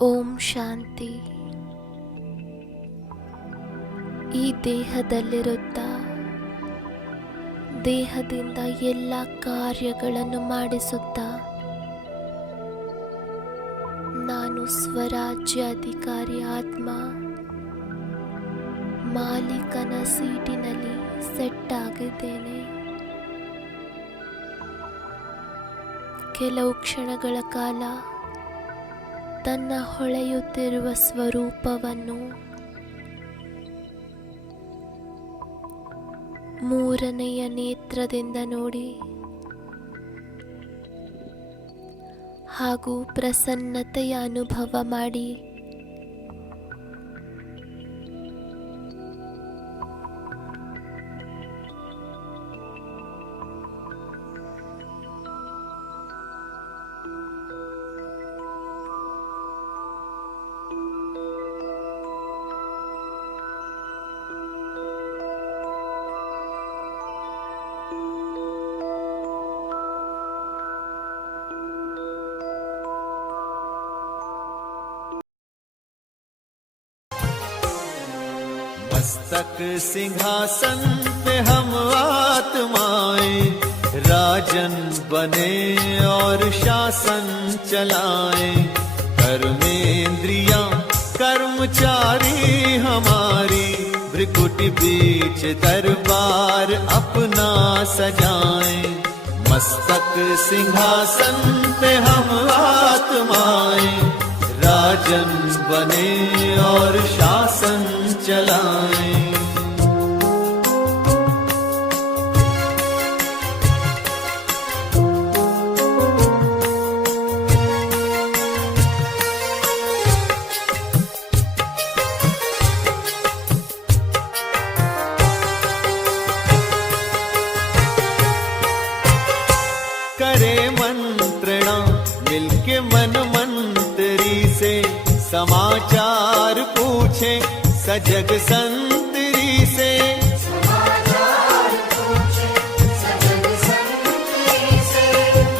ಓಂ ಶಾಂತಿ. ಈ ದೇಹದಲ್ಲಿರುತ್ತಾ ದೇಹದಿಂದ ಎಲ್ಲ ಕಾರ್ಯಗಳನ್ನು ಮಾಡಿಸುತ್ತಾ ನಾನು ಸ್ವರಾಜ್ಯಾಧಿಕಾರಿ ಆತ್ಮ ಮಾಲೀಕನ ಸೀಟಿನಲ್ಲಿ ಸೆಟ್ ಆಗಿದ್ದೇನೆ. ಕೆಲವು ಕ್ಷಣಗಳ ಕಾಲ ತನ್ನ ಹೊಳೆಯುತ್ತಿರುವ ಸ್ವರೂಪವನ್ನು ಮೂರನೆಯ ನೇತ್ರದಿಂದ ನೋಡಿ ಹಾಗೂ ಪ್ರಸನ್ನತೆಯ ಅನುಭವ ಮಾಡಿ मस्तक सिंहासन पे हम आत्माएं राजन बने और शासन चलाएं। कर्मेंद्रियां कर्मचारी हमारी भ्रिकुटी बीच दरबार अपना सजाएं। मस्तक सिंहासन पे हम आत्माएं राजन बने और शासन चलाएं। करे मंत्रणा मिलके मन मंत्री से समाचार पूछे सजग संतरी से।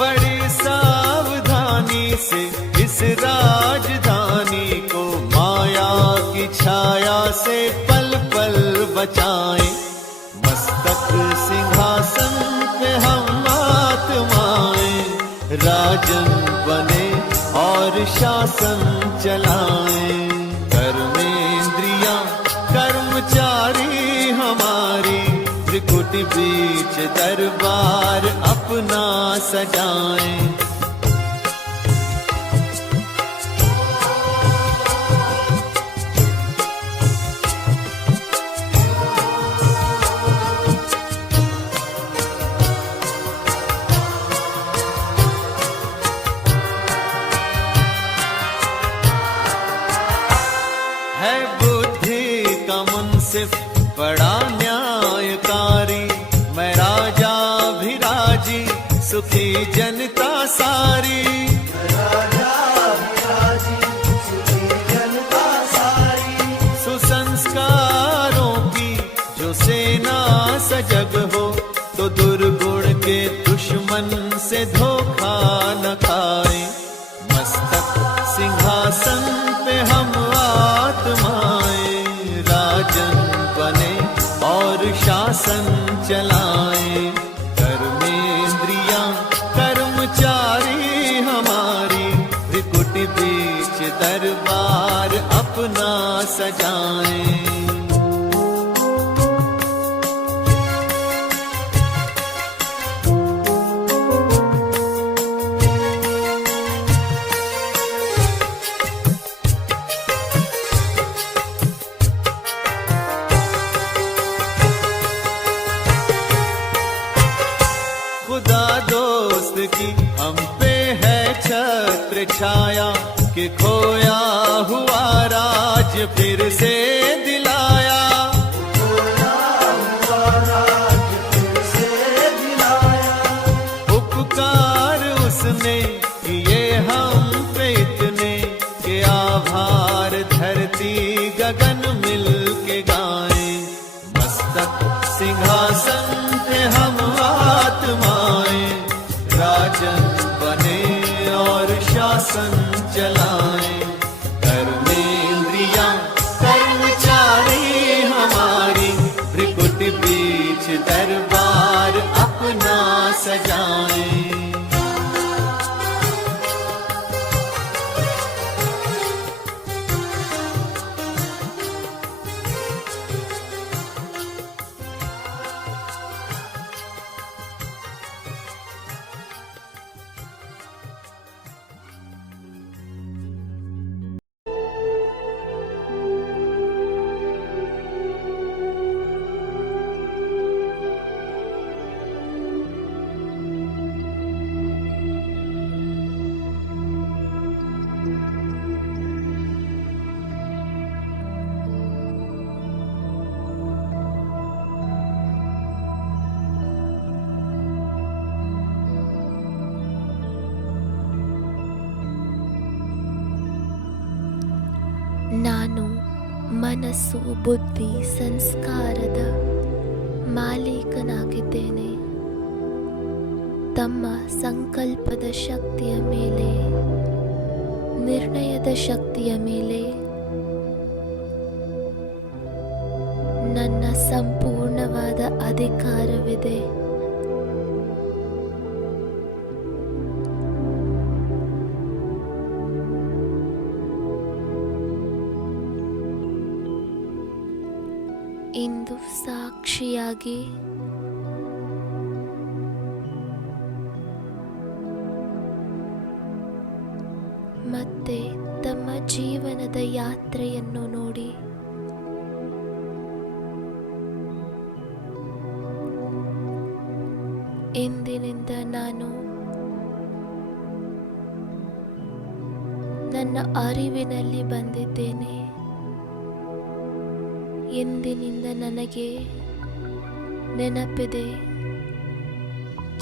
बड़ी सावधानी से इस राजधानी को माया की छाया से पल पल बचाएं। मस्तक सिंहासन पे हम आत्माएं राजन बने और शासन चलाएं। कर्मेंद्रियां कर्मचारी हमारी त्रिकुटी बीच दरबार अपना सजाएं। है बुद्धि का मुंसिफ बड़ा न्यायकारी मैं राजा भी राजी सुखी जनता सारी। सुसंस्कारों की जो सेना सजग हो तो दुर्गुण के दुश्मन से धोखा न खाए। मस्तक सिंहासन पे हम आत्माएं राजन बने और शासन चलाएं। कर्मेंद्रियां कर्मचारी हमारी त्रिकुटी बीच दरबार अपना सजाएं। खुदा दोस्त की हम पे है छत्र छाया कि खोया हुआ राज फिर से दिलाया। उपकार उसने किए हम पे इतने कि आभार धरती गगन मिल के गाएं। मस्तक सिंहासन पे हम आत्माएं राजन बने और शासन चलाएं। सजाएं। ನಾನು ಮನಸ್ಸು, ಬುದ್ಧಿ, ಸಂಸ್ಕಾರದ ಮಾಲೀಕನಾಗಿದ್ದೇನೆ. ತಮ್ಮ ಸಂಕಲ್ಪದ ಶಕ್ತಿಯ ಮೇಲೆ, ನಿರ್ಣಯದ ಶಕ್ತಿಯ ಮೇಲೆ ನನ್ನ ಸಂಪೂರ್ಣವಾದ ಅಧಿಕಾರವಿದೆ. ಇಂದು ಸಾಕ್ಷಿಯಾಗಿ ಮತ್ತೆ ತಮ್ಮ ಜೀವನದ ಯಾತ್ರೆಯನ್ನು ನೋಡಿ ಇಂದಿನಿಂದ ನಾನು ನನ್ನ ಅರಿವಿನಲ್ಲಿ ಬಂದಿದ್ದೇನೆ. ಇಂದಿನಿಂದ ನನಗೆ ನೆನಪಿದೆ.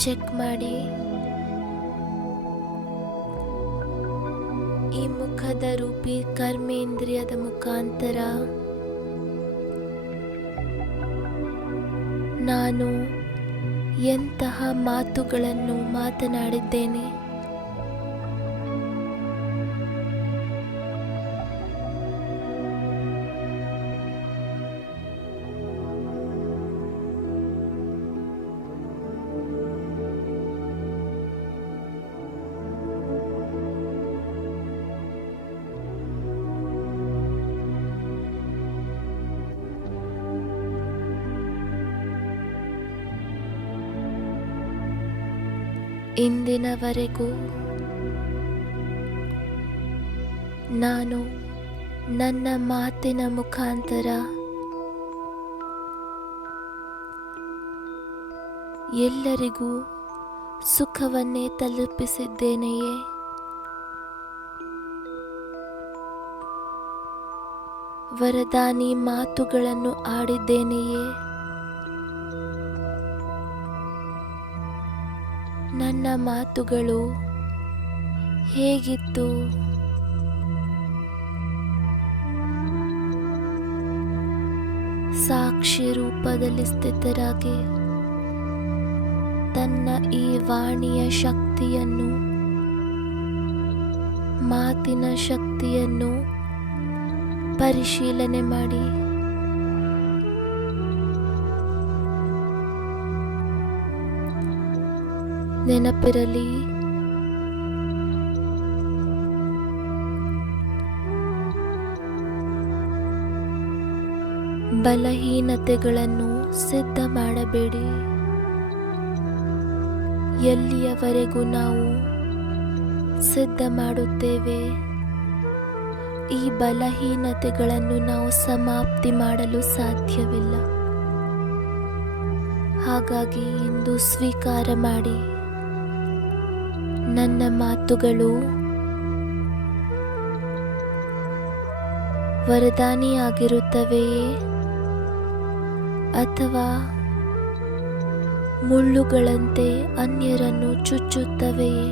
ಚೆಕ್ ಮಾಡಿ. ಈ ಮುಖದ ರೂಪಿ ಕರ್ಮೇಂದ್ರಿಯದ ಮುಖಾಂತರ ನಾನು ಎಂತಹ ಮಾತುಗಳನ್ನು ಮಾತನಾಡಿದ್ದೇನೆ. ಇಂದಿನವರೆಗೂ ನಾನು ನನ್ನ ಮಾತಿನ ಮುಖಾಂತರ ಎಲ್ಲರಿಗೂ ಸುಖವನ್ನೇ ತಲುಪಿಸಿದ್ದೇನೆಯೇ? ವರದಾನಿ ಮಾತುಗಳನ್ನು ಆಡಿದ್ದೇನೆಯೇ? ನನ್ನ ಮಾತುಗಳು ಹೇಗಿತ್ತು? ಸಾಕ್ಷಿ ರೂಪದಲ್ಲಿ ಸ್ಥಿತರಾಗಿ ತನ್ನ ಈ ವಾಣಿಯ ಶಕ್ತಿಯನ್ನು, ಮಾತಿನ ಶಕ್ತಿಯನ್ನು ಪರಿಶೀಲನೆ ಮಾಡಿ. ನೆನಪಿರಲಿ, ಬಲಹೀನತೆಗಳನ್ನು ಸಿದ್ಧ ಮಾಡಬೇಡಿ. ಎಲ್ಲಿಯವರೆಗೂ ನಾವು ಸಿದ್ಧ ಮಾಡುತ್ತೇವೆ, ಈ ಬಲಹೀನತೆಗಳನ್ನು ನಾವು ಸಮಾಪ್ತಿ ಮಾಡಲು ಸಾಧ್ಯವಿಲ್ಲ. ಹಾಗಾಗಿ ಇಂದು ಸ್ವೀಕಾರ ಮಾಡಿ, ನನ್ನ ಮಾತುಗಳು ವರದಾನಿಯಾಗಿರುತ್ತವೆಯೇ ಅಥವಾ ಮುಳ್ಳುಗಳಂತೆ ಅನ್ಯರನ್ನು ಚುಚ್ಚುತ್ತವೆಯೇ?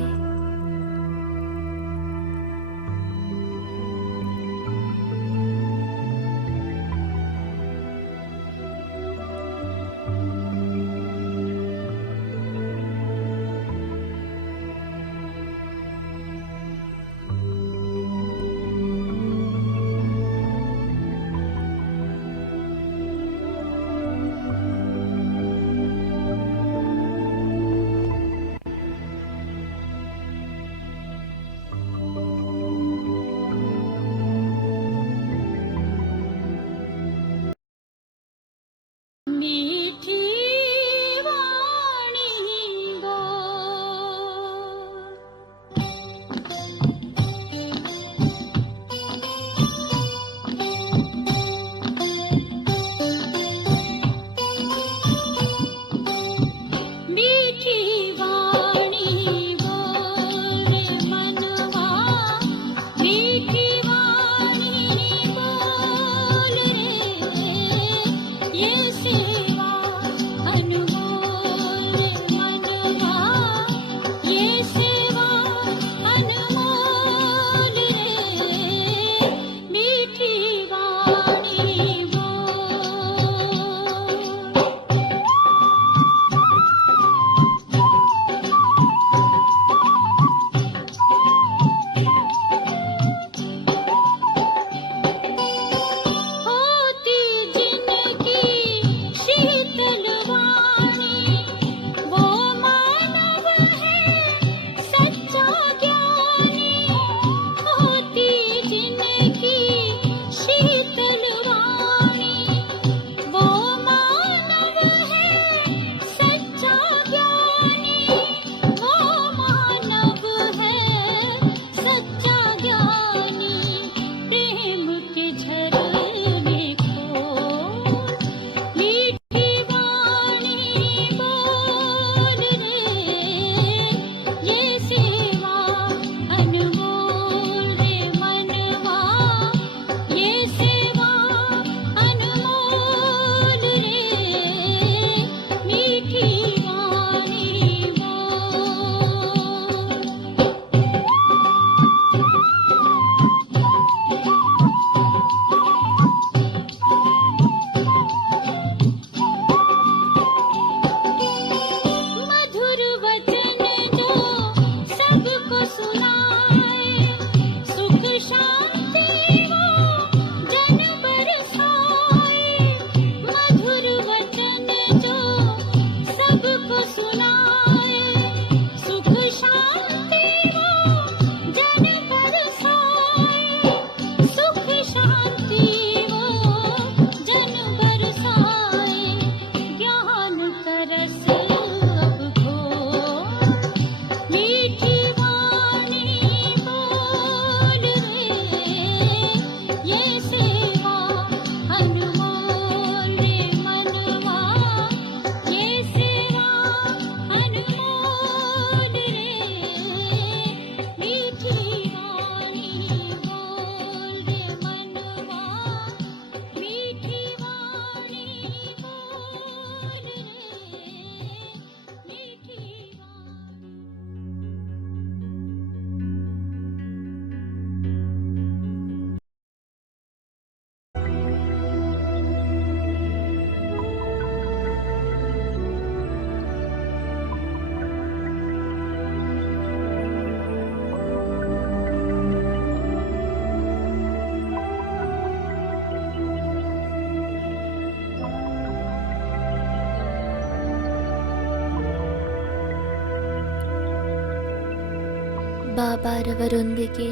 ಬಾಬಾರವರೊಂದಿಗೆ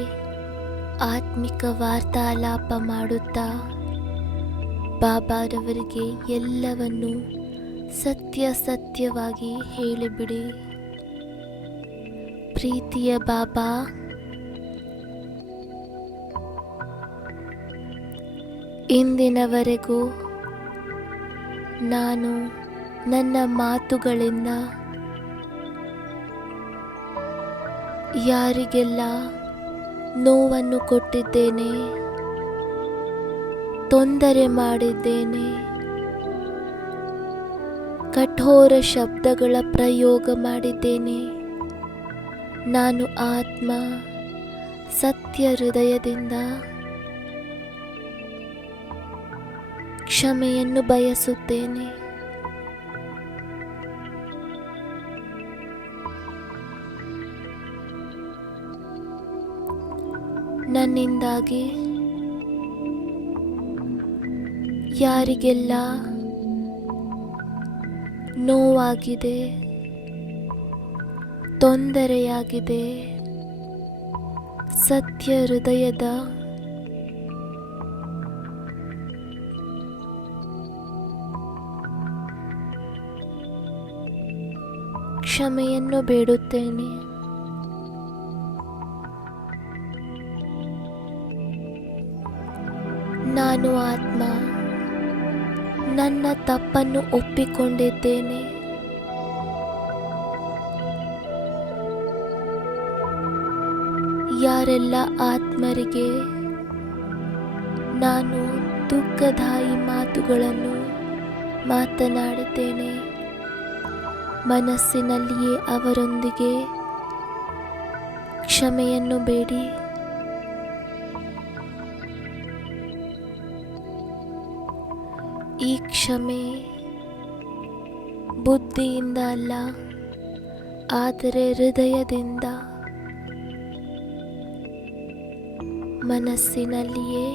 ಆತ್ಮಿಕ ವಾರ್ತಾಲಾಪ ಮಾಡುತ್ತಾ ಬಾಬಾರವರಿಗೆ ಎಲ್ಲವನ್ನು ಸತ್ಯವಾಗಿ ಹೇಳಿಬಿಡಿ. ಪ್ರೀತಿಯ ಬಾಬಾ, ಇಂದಿನವರೆಗೂ ನಾನು ನನ್ನ ಮಾತುಗಳಿಂದ ಯಾರಿಗೆಲ್ಲ ನೋವನ್ನು ಕೊಟ್ಟಿದ್ದೇನೆ, ತೊಂದರೆ ಮಾಡಿದ್ದೇನೆ, ಕಠೋರ ಶಬ್ದಗಳ ಪ್ರಯೋಗ ಮಾಡಿದ್ದೇನೆ, ನಾನು ಆತ್ಮ ಸತ್ಯ ಹೃದಯದಿಂದ ಕ್ಷಮೆಯನ್ನು ಬಯಸುತ್ತೇನೆ. ನನ್ನಿಂದಾಗಿ ಯಾರಿಗೆಲ್ಲ ನೋವಾಗಿದೆ, ತೊಂದರೆಯಾಗಿದೆ, ಸತ್ಯ ಹೃದಯದ ಕ್ಷಮೆಯನ್ನು ಬೇಡುತ್ತೇನೆ. ನಾನು ಆತ್ಮ ನನ್ನ ತಪ್ಪನ್ನು ಒಪ್ಪಿಕೊಂಡಿದ್ದೇನೆ. ಯಾರೆಲ್ಲ ಆತ್ಮರಿಗೆ ನಾನು ದುಃಖದಾಯಿ ಮಾತುಗಳನ್ನು ಮಾತನಾಡಿದ್ದೇನೆ, ಮನಸ್ಸಿನಲ್ಲಿಯೇ ಅವರೊಂದಿಗೆ ಕ್ಷಮೆಯನ್ನು ಬೇಡಿ. ಈ ಕ್ಷಮೆ ಬುದ್ಧಿಯಿಂದ ಅಲ್ಲ, ಆದರೆ ಹೃದಯದಿಂದ, ಮನಸ್ಸಿನಲ್ಲಿಯೇ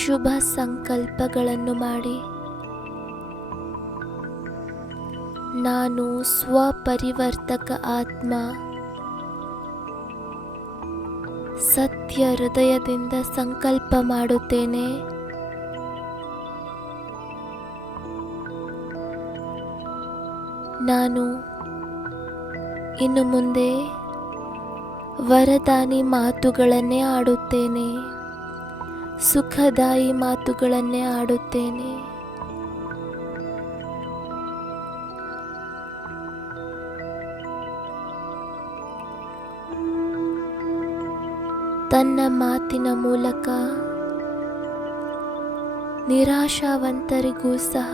ಶುಭ ಸಂಕಲ್ಪಗಳನ್ನು ಮಾಡಿ ನಾನು ಸ್ವಪರಿವರ್ತಕ ಆತ್ಮ ಸತ್ಯ ಹೃದಯದಿಂದ ಸಂಕಲ್ಪ ಮಾಡುತ್ತೇನೆ. ನಾನು ಇನ್ನು ಮುಂದೆ ವರದಾನಿ ಮಾತುಗಳನ್ನೇ ಆಡುತ್ತೇನೆ, ಸುಖದಾಯಿ ಮಾತುಗಳನ್ನೇ ಆಡುತ್ತೇನೆ. ತನ್ನ ಮಾತಿನ ಮೂಲಕ ನಿರಾಶಾವಂತರಿಗೂ ಸಹ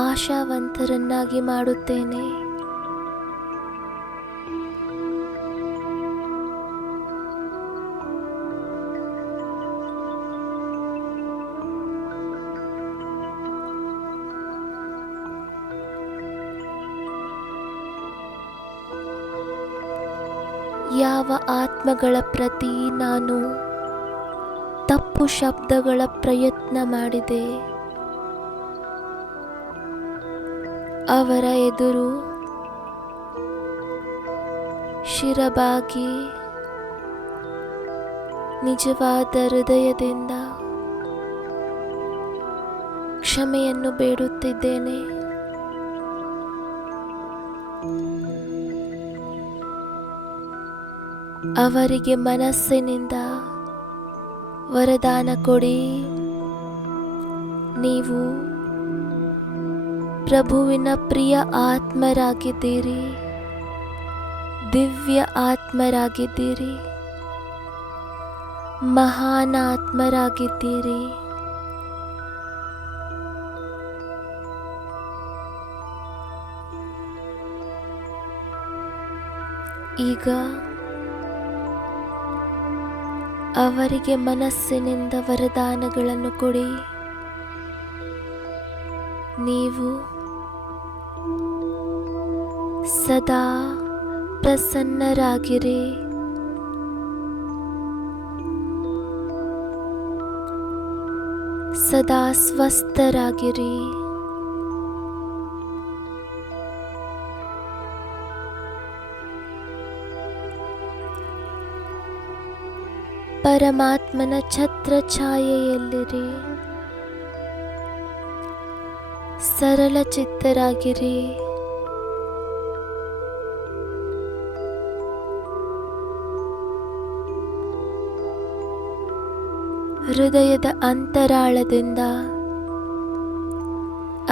ಆಶಾವಂತರನ್ನಾಗಿ ಮಾಡುತ್ತೇನೆ. ಯಾವ ಆತ್ಮಗಳ ಪ್ರತಿ ನಾನು ತಪ್ಪು ಶಬ್ದಗಳ ಪ್ರಯತ್ನ ಮಾಡಿದೆ, ಅವರ ಎದುರು ಶಿರಬಾಗಿ ನಿಜವಾದ ಹೃದಯದಿಂದ ಕ್ಷಮೆಯನ್ನು ಬೇಡುತ್ತಿದ್ದೇನೆ. ಅವರಿಗೆ ಮನಸ್ಸಿನಿಂದ ವರದಾನ ಕೊಡಿ. ನೀವು ಪ್ರಭುವಿನ ಪ್ರಿಯ ಆತ್ಮರಾಗಿದ್ದೀರಿ, ದಿವ್ಯ ಆತ್ಮರಾಗಿದ್ದೀರಿ, ಮಹಾನ್ ಆತ್ಮರಾಗಿದ್ದೀರಿ. ಈಗ ಅವರಿಗೆ ಮನಸ್ಸಿನಿಂದ ವರದಾನಗಳನ್ನು ಕೊಡಿ. ನೀವು ಸದಾ ಪ್ರಸನ್ನರಾಗಿರಿ, ಸದಾ ಸ್ವಸ್ಥರಾಗಿರಿ. ಪರಮಾತ್ಮನ ಛತ್ರ ಛಾಯೆಯಲ್ಲಿರಿ. ಸರಳ ಚಿತ್ತರಾಗಿರಿ. ಹೃದಯದ ಅಂತರಾಳದಿಂದ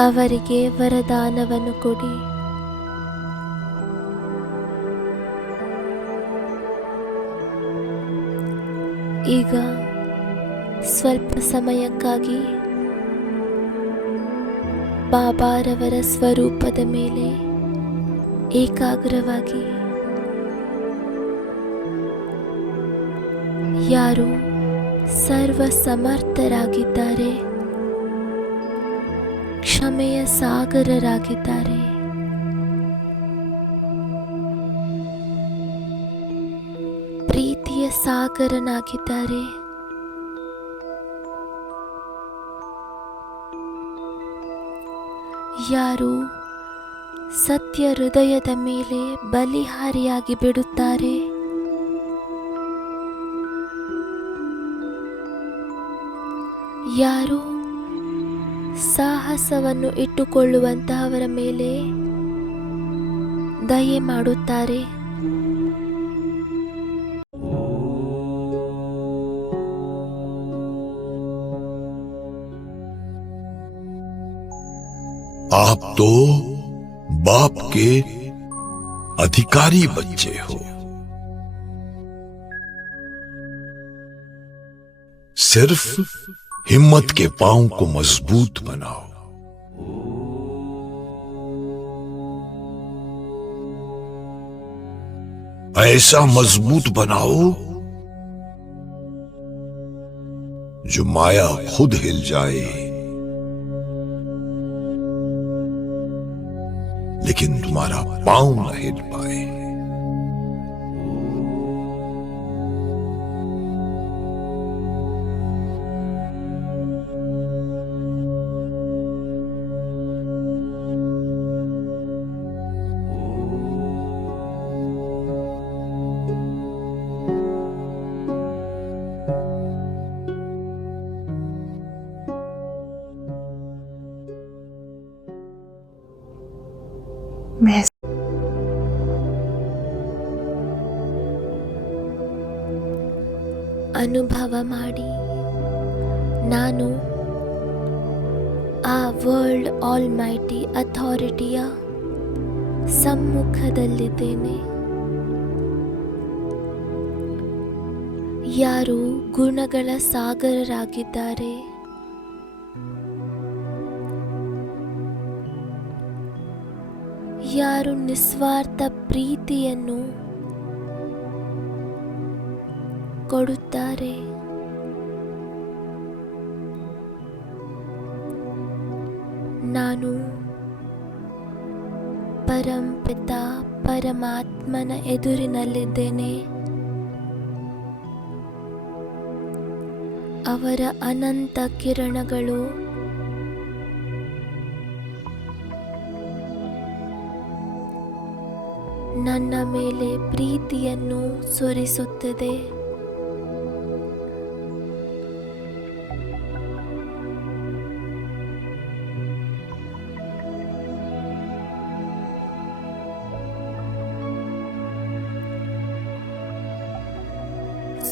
ಅವರಿಗೆ ವರದಾನವನ್ನು ಕೊಡಿ. ಈಗ ಸ್ವಲ್ಪ ಸಮಯಕ್ಕಾಗಿ ಬಾಬಾರವರ ಸ್ವರೂಪದ ಮೇಲೆ ಏಕಾಗ್ರವಾಗಿ ಯಾರು ಸರ್ವ ಸಮರ್ಥರಾಗಿದ್ದಾರೆ, ಕ್ಷಮೆಯ ಸಾಗರರಾಗಿದ್ದಾರೆ, ಪ್ರೀತಿಯ ಸಾಗರನಾಗಿದ್ದಾರೆ, ಯಾರು ಸತ್ಯ ಹೃದಯದ ಮೇಲೆ ಬಲಿಹಾರಿಯಾಗಿ ಬಿಡುತ್ತಾರೆ, ಯಾರು ಸಾಹಸವನ್ನು ಇಟ್ಟುಕೊಳ್ಳುವಂತಹವರ ಮೇಲೆ ದಯೆ ಮಾಡುತ್ತಾರೆ, आप तो बाप के अधिकारी बच्चे हो. सिर्फ हिम्मत के पांव को मजबूत बनाओ. ऐसा मजबूत बनाओ जो माया खुद हिल जाए, लेकिन तुम्हारा पांव न हिल पाए. ಅನುಭವ ಮಾಡಿ, ನಾನು ಆ ವರ್ಲ್ಡ್ ಆಲ್ ಮೈಟಿ ಅಥಾರಿಟಿಯ ಸಮ್ಮುಖದಲ್ಲಿದ್ದೇನೆ. ಯಾರು ಗುಣಗಳ ಸಾಗರರಾಗಿದ್ದಾರೆ, ಯಾರು ನಿಸ್ವಾರ್ಥ ಪ್ರೀತಿಯನ್ನು ಕೊಡುತ್ತಾರೆ, ನಾನು ಪರಂಪಿತ ಪರಮಾತ್ಮನ ಎದುರಿನಲ್ಲಿದ್ದೇನೆ. ಅವರ ಅನಂತ ಕಿರಣಗಳು ನನ್ನ ಮೇಲೆ ಪ್ರೀತಿಯನ್ನು ಸುರಿಸುತ್ತದೆ.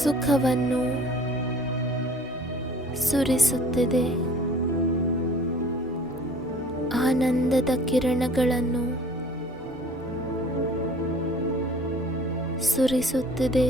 ಸುಖವನ್ನು ಸುರಿಸುತ್ತಿದೆ. ಆನಂದದ ಕಿರಣಗಳನ್ನು ಸುರಿಸುತ್ತಿದೆ.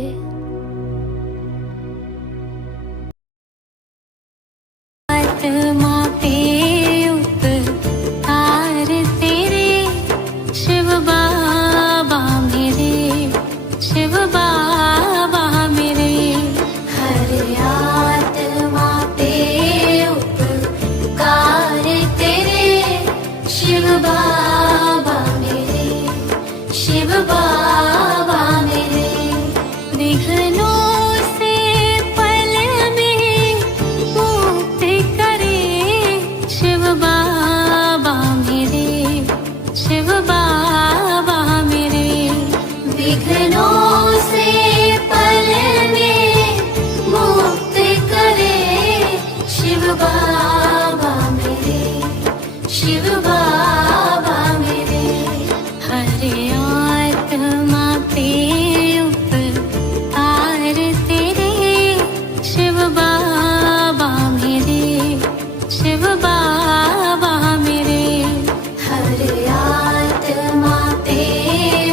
विघ्नों से पल में शिव बाबा मेरे। हर आत्मा पे उपकार तेरे, शिव बाबा मेरे, शिव बाबा मेरे। हर आत्मा पे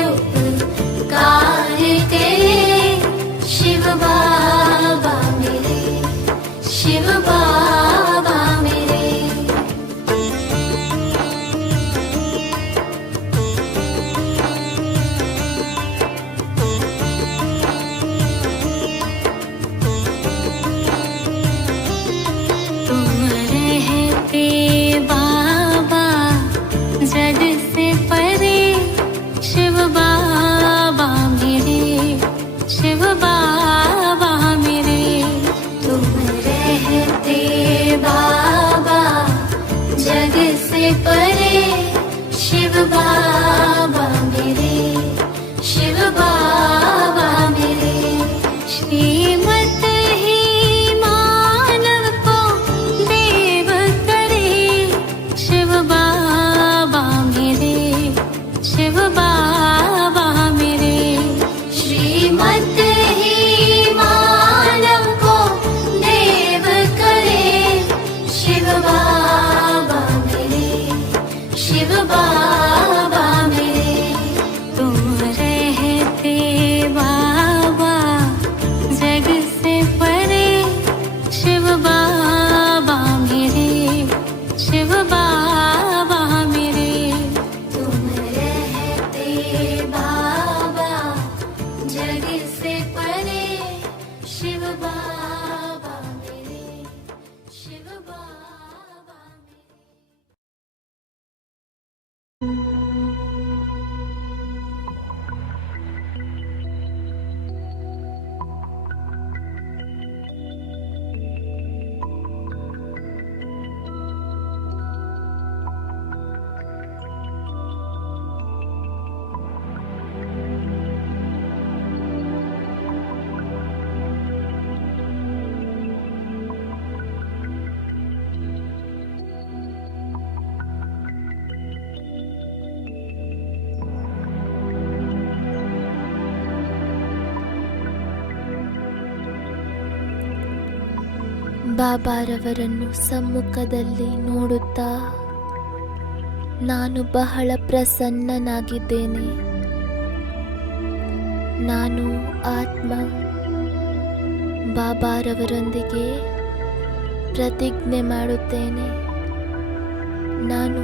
उपकार तेरे, शिव बाबा मेरे, शिव बाबा मेरे। तुम रहते बाबा जग से परे, शिव बाबा मेरे, शिव बाबा मेरे। तुम रहते बाबा जग से परे, शिव बाबा मेरे, शिव बाबा मेरे। श्रीमत ही मानव को देव करे, शिव बाबा मेरे, शिव बाबा मेरे। श्रीमत ही मानव को देव करे, शिव बाबा मेरे, शिव बाबा मेरे। तुम रहते बाबा जग से परे, शिव बाबा मेरे, शिव बाबा मेरे। तुम रहते बाबा जग से परे, शिव बाबा मेरे, शिव बाबा मेरे। ಬಾಬಾರವರನ್ನು ಸಮ್ಮುಖದಲ್ಲಿ ನೋಡುತ್ತಾ ನಾನು ಬಹಳ ಪ್ರಸನ್ನನಾಗಿದ್ದೇನೆ. ನಾನು ಆತ್ಮ ಬಾಬಾರವರೊಂದಿಗೆ ಪ್ರತಿಜ್ಞೆ ಮಾಡುತ್ತೇನೆ. ನಾನು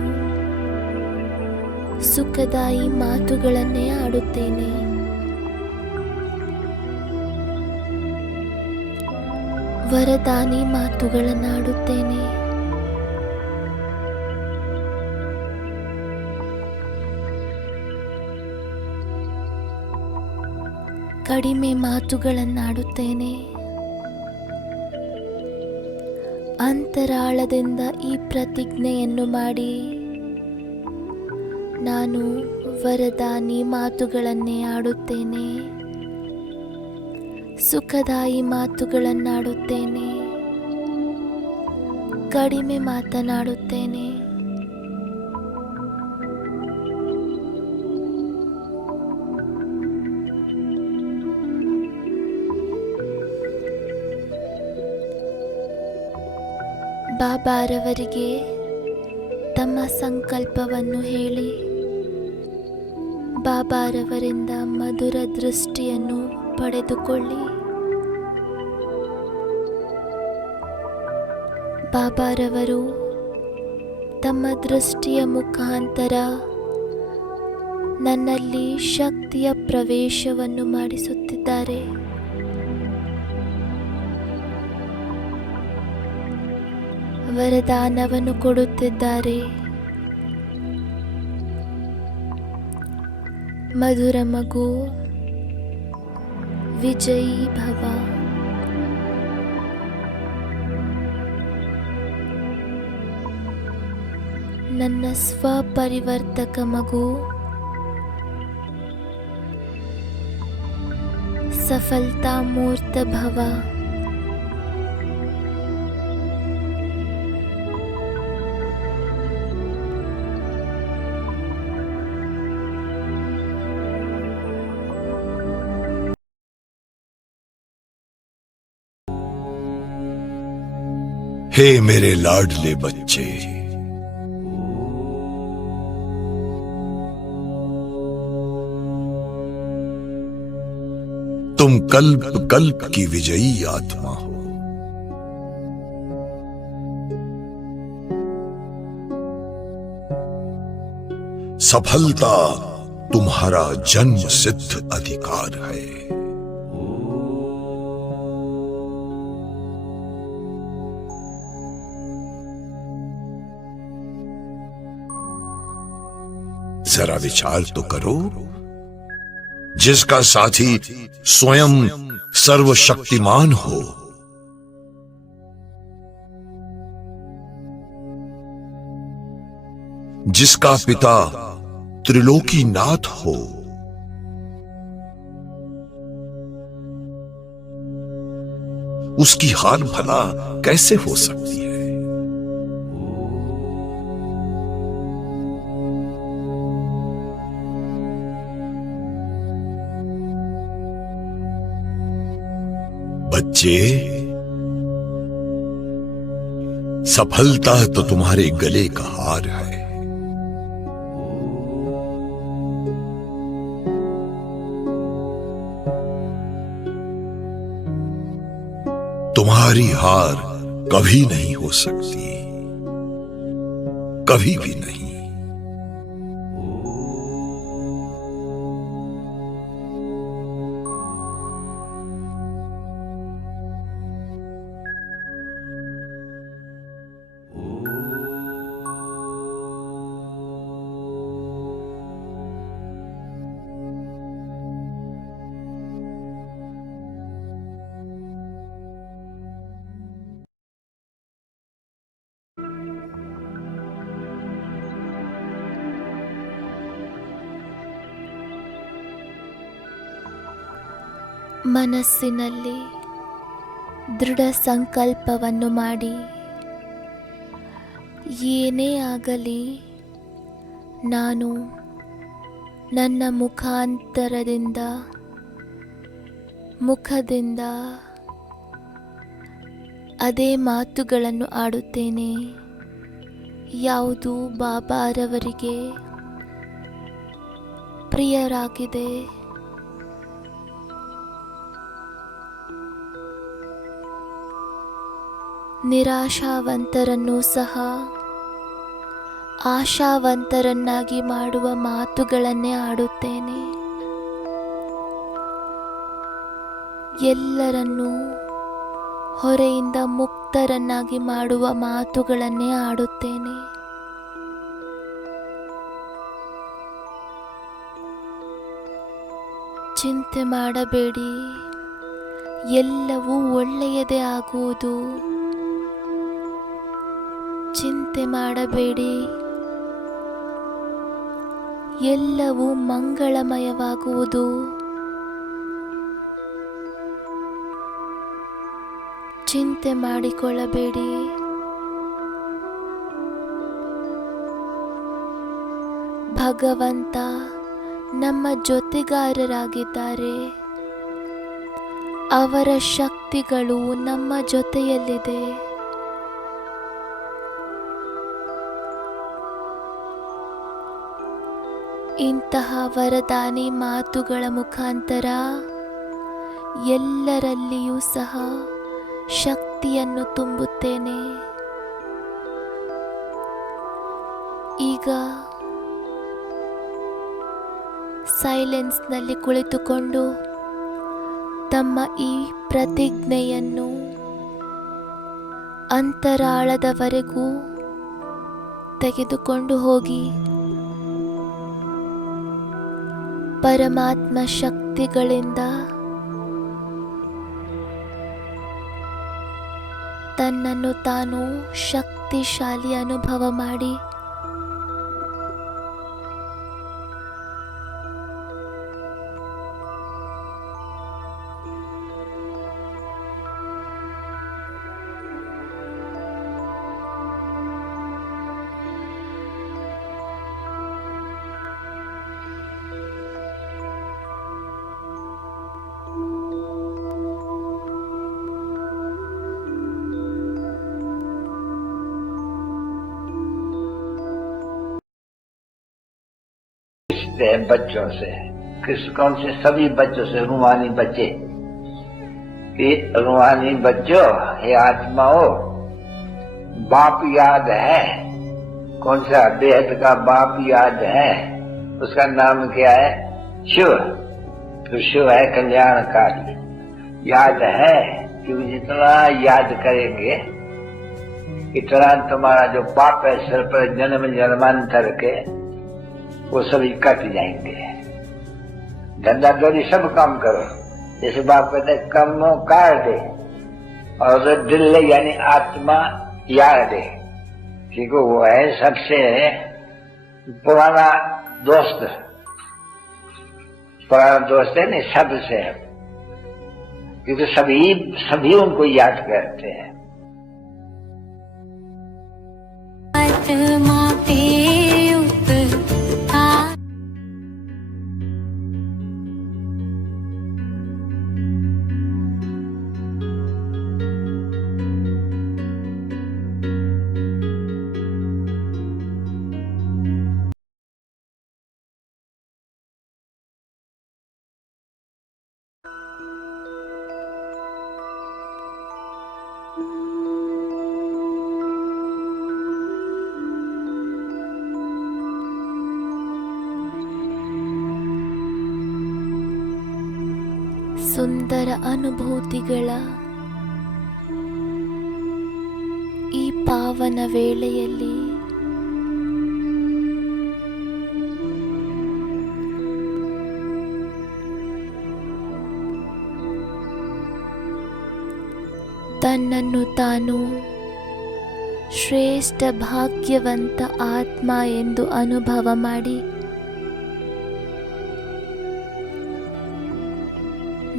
ಸುಖದಾಯಿ ಮಾತುಗಳನ್ನೇ ಆಡುತ್ತೇನೆ. ವರದಾನಿ ಮಾತುಗಳನ್ನಾಡುತ್ತೇನೆ. ಕಡಿಮೆ ಮಾತುಗಳನ್ನಾಡುತ್ತೇನೆ. ಅಂತರಾಳದಿಂದ ಈ ಪ್ರತಿಜ್ಞೆಯನ್ನು ಮಾಡಿ ನಾನು ವರದಾನಿ ಮಾತುಗಳನ್ನೇ ಆಡುತ್ತೇನೆ. ಸುಖದಾಯಿ ಮಾತುಗಳನ್ನಾಡುತ್ತೇನೆ. ಕಡಿಮೆ ಮಾತನಾಡುತ್ತೇನೆ. ಬಾಬಾರವರಿಗೆ ತಮ್ಮ ಸಂಕಲ್ಪವನ್ನು ಹೇಳಿ ಬಾಬಾರವರಿಂದ ಮಧುರ ದೃಷ್ಟಿಯನ್ನು ಪಡೆದುಕೊಳ್ಳಿ. ಬಾಬಾರವರು ತಮ್ಮ ದೃಷ್ಟಿಯ ಮುಖಾಂತರ ನನ್ನಲ್ಲಿ ಶಕ್ತಿಯ ಪ್ರವೇಶವನ್ನು ಮಾಡಿಸುತ್ತಿದ್ದಾರೆ. ವರದಾನವನ್ನು ಕೊಡುತ್ತಿದ್ದಾರೆ. ಮಧುರ ಮಗು, ವಿಜಯೀ ಭವ. ನನ್ನ ಸ್ವಪರಿವರ್ತಕ ಮಗು, ಸಫಲತಾ ಮೂರ್ತ ಭವ. हे मेरे लाडले बच्चे, तुम कल्प कल्प की विजयी आत्मा हो। सफलता तुम्हारा जन्म सिद्ध अधिकार है। जरा विचार तो करो, जिसका साथी स्वयं सर्वशक्तिमान हो, जिसका पिता त्रिलोकीनाथ हो, उसकी हार भला कैसे हो सकती है? बच्चे, सफलता तो तुम्हारे गले का हार है। तुम्हारी हार कभी नहीं हो सकती, कभी भी नहीं। ಮನಸ್ಸಿನಲ್ಲಿ ದೃಢ ಸಂಕಲ್ಪವನ್ನು ಮಾಡಿ, ಏನೇ ಆಗಲಿ ನಾನು ನನ್ನ ಮುಖದಿಂದ ಅದೇ ಮಾತುಗಳನ್ನು ಆಡುತ್ತೇನೆ. ಯಾವುದು ಬಾಬಾರವರಿಗೆ ಪ್ರಿಯರಾಗಿದೆ, ನಿರಾಶಾವಂತರನ್ನು ಸಹ ಆಶಾವಂತರನ್ನಾಗಿ ಮಾಡುವ ಮಾತುಗಳನ್ನೇ ಆಡುತ್ತೇನೆ. ಎಲ್ಲರನ್ನೂ ಹೊರೆಯಿಂದ ಮುಕ್ತರನ್ನಾಗಿ ಮಾಡುವ ಮಾತುಗಳನ್ನೇ ಆಡುತ್ತೇನೆ. ಚಿಂತೆ ಮಾಡಬೇಡಿ, ಎಲ್ಲವೂ ಒಳ್ಳೆಯದೇ ಆಗುವುದು. ಚಿಂತೆ ಮಾಡಬೇಡಿ, ಎಲ್ಲವೂ ಮಂಗಳಮಯವಾಗುವುದು. ಚಿಂತೆ ಮಾಡಿಕೊಳ್ಳಬೇಡಿ, ಭಗವಂತ ನಮ್ಮ ಜೊತೆಗಾರರಾಗಿದ್ದಾರೆ. ಅವರ ಶಕ್ತಿಗಳು ನಮ್ಮ ಜೊತೆಯಲ್ಲಿದೆ. ಇಂತಹ ವರದಾನಿ ಮಾತುಗಳ ಮುಖಾಂತರ ಎಲ್ಲರಲ್ಲಿಯೂ ಸಹ ಶಕ್ತಿಯನ್ನು ತುಂಬುತ್ತೇನೆ. ಈಗ ಸೈಲೆನ್ಸ್ನಲ್ಲಿ ಕುಳಿತುಕೊಂಡು ತಮ್ಮ ಈ ಪ್ರತಿಜ್ಞೆಯನ್ನು ಅಂತರಾಳದವರೆಗೂ ತೆಗೆದುಕೊಂಡು ಹೋಗಿ ಪರಮಾತ್ಮ ಶಕ್ತಿಗಳಿಂದ ತನ್ನನ್ನು ತಾನು ಶಕ್ತಿಶಾಲಿ ಅನುಭವ ಮಾಡಿ सीखते हैं बच्चों से। कौन से? सभी बच्चों से, रूहानी बच्चे। कि रूहानी बच्चों, हे आत्माओं, बाप याद है? कौन सा? बेहद का बाप याद है? उसका नाम क्या है? शिव। तो शिव है कल्याणकारी। याद है? क्योंकि जितना याद करेंगे इतना तुम्हारा जो पाप है सिर पर जन्म जन्मांतर के, वो सभी कट जाएंगे। धंधा दौड़ी सब काम करो, जैसे बाप कहते कमो काट दे, और दिल यानी आत्मा याद दे, क्योंकि वो है सबसे पुराना दोस्त। पुराना दोस्त है नहीं सबसे, क्योंकि सभी उनको याद करते हैं। आत्मा पे उपकार ಸುಂದರ ಅನುಭೂತಿಗಳ ಈ ಪಾವನ ವೇಳೆಯಲ್ಲಿ ತನ್ನನ್ನು ತಾನು ಶ್ರೇಷ್ಠ ಭಾಗ್ಯವಂತ ಆತ್ಮ ಎಂದು ಅನುಭವ ಮಾಡಿ,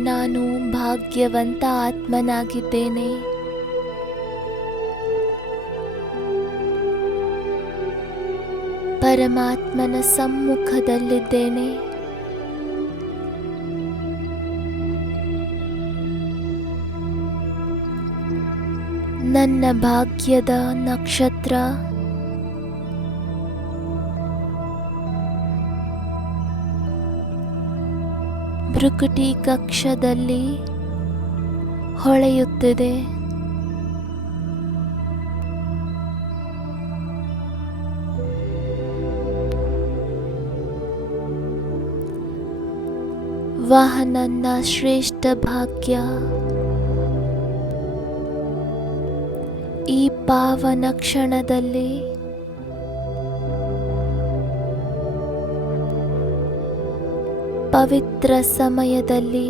ನಾನು ಭಾಗ್ಯವಂತ ಆತ್ಮನಾಗಿದ್ದೇನೆ, ಪರಮಾತ್ಮನ ಸಮ್ಮುಖದಲ್ಲಿದ್ದೇನೆ, ನನ್ನ ಭಾಗ್ಯದ ನಕ್ಷತ್ರ ಭೃಕುಟಿ ಕಕ್ಷದಲ್ಲಿ ಹೊಳೆಯುತ್ತಿದೆ. ವಹ ನನ್ನ ಶ್ರೇಷ್ಠ ಭಾಗ್ಯ. ಈ ಪಾವನ ಕ್ಷಣದಲ್ಲಿ ಪವಿತ್ರ ಸಮಯದಲ್ಲಿ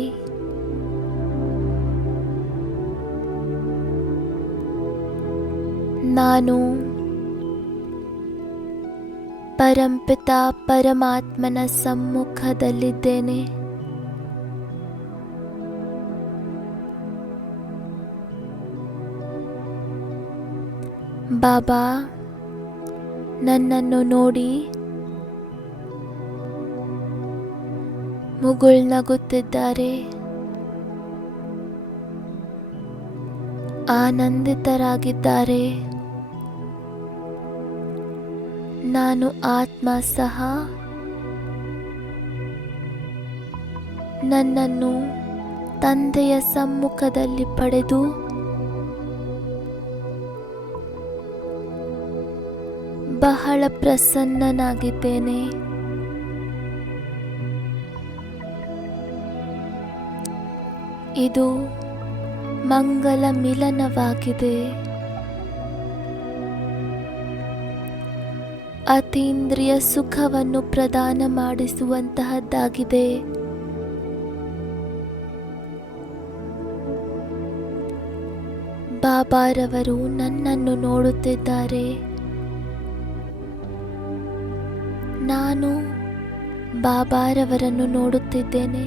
ನಾನು ಪರಂಪಿತ ಪರಮಾತ್ಮನ ಸಮ್ಮುಖದಲ್ಲಿದ್ದೇನೆ. ಬಾಬಾ ನನ್ನನ್ನು ನೋಡಿ ಮುಗುಳ್ನಗುತ್ತಿದ್ದಾರೆ, ಆನಂದಿತರಾಗಿದ್ದಾರೆ. ನಾನು ಆತ್ಮ ಸಹ ನನ್ನನ್ನು ತಂದೆಯ ಸಮ್ಮುಖದಲ್ಲಿ ಪಡೆದು ಬಹಳ ಪ್ರಸನ್ನನಾಗಿದ್ದೇನೆ. ಇದು ಮಂಗಲ ಮಿಲನವಾಗಿದೆ. ಅತೀಂದ್ರಿಯ ಸುಖವನ್ನು ಪ್ರದಾನ ಮಾಡಿಸುವಂತಹದ್ದಾಗಿದೆ. ಬಾಬಾರವರು ನನ್ನನ್ನು ನೋಡುತ್ತಿದ್ದಾರೆ. ನಾನು ಬಾಬಾರವರನ್ನು ನೋಡುತ್ತಿದ್ದೇನೆ.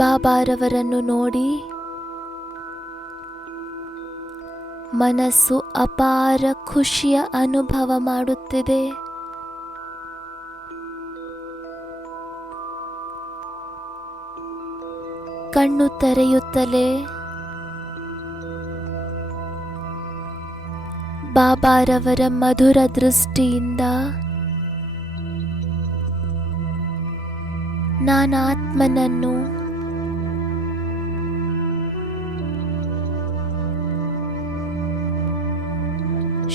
ಬಾಬಾರವರನ್ನು ನೋಡಿ ಮನಸ್ಸು ಅಪಾರ ಖುಷಿಯ ಅನುಭವ ಮಾಡುತ್ತಿದೆ. ಕಣ್ಣು ತೆರೆಯುತ್ತಲೇ ಬಾಬಾರವರ ಮಧುರ ದೃಷ್ಟಿಯಿಂದ ನಾನಾತ್ಮನನ್ನು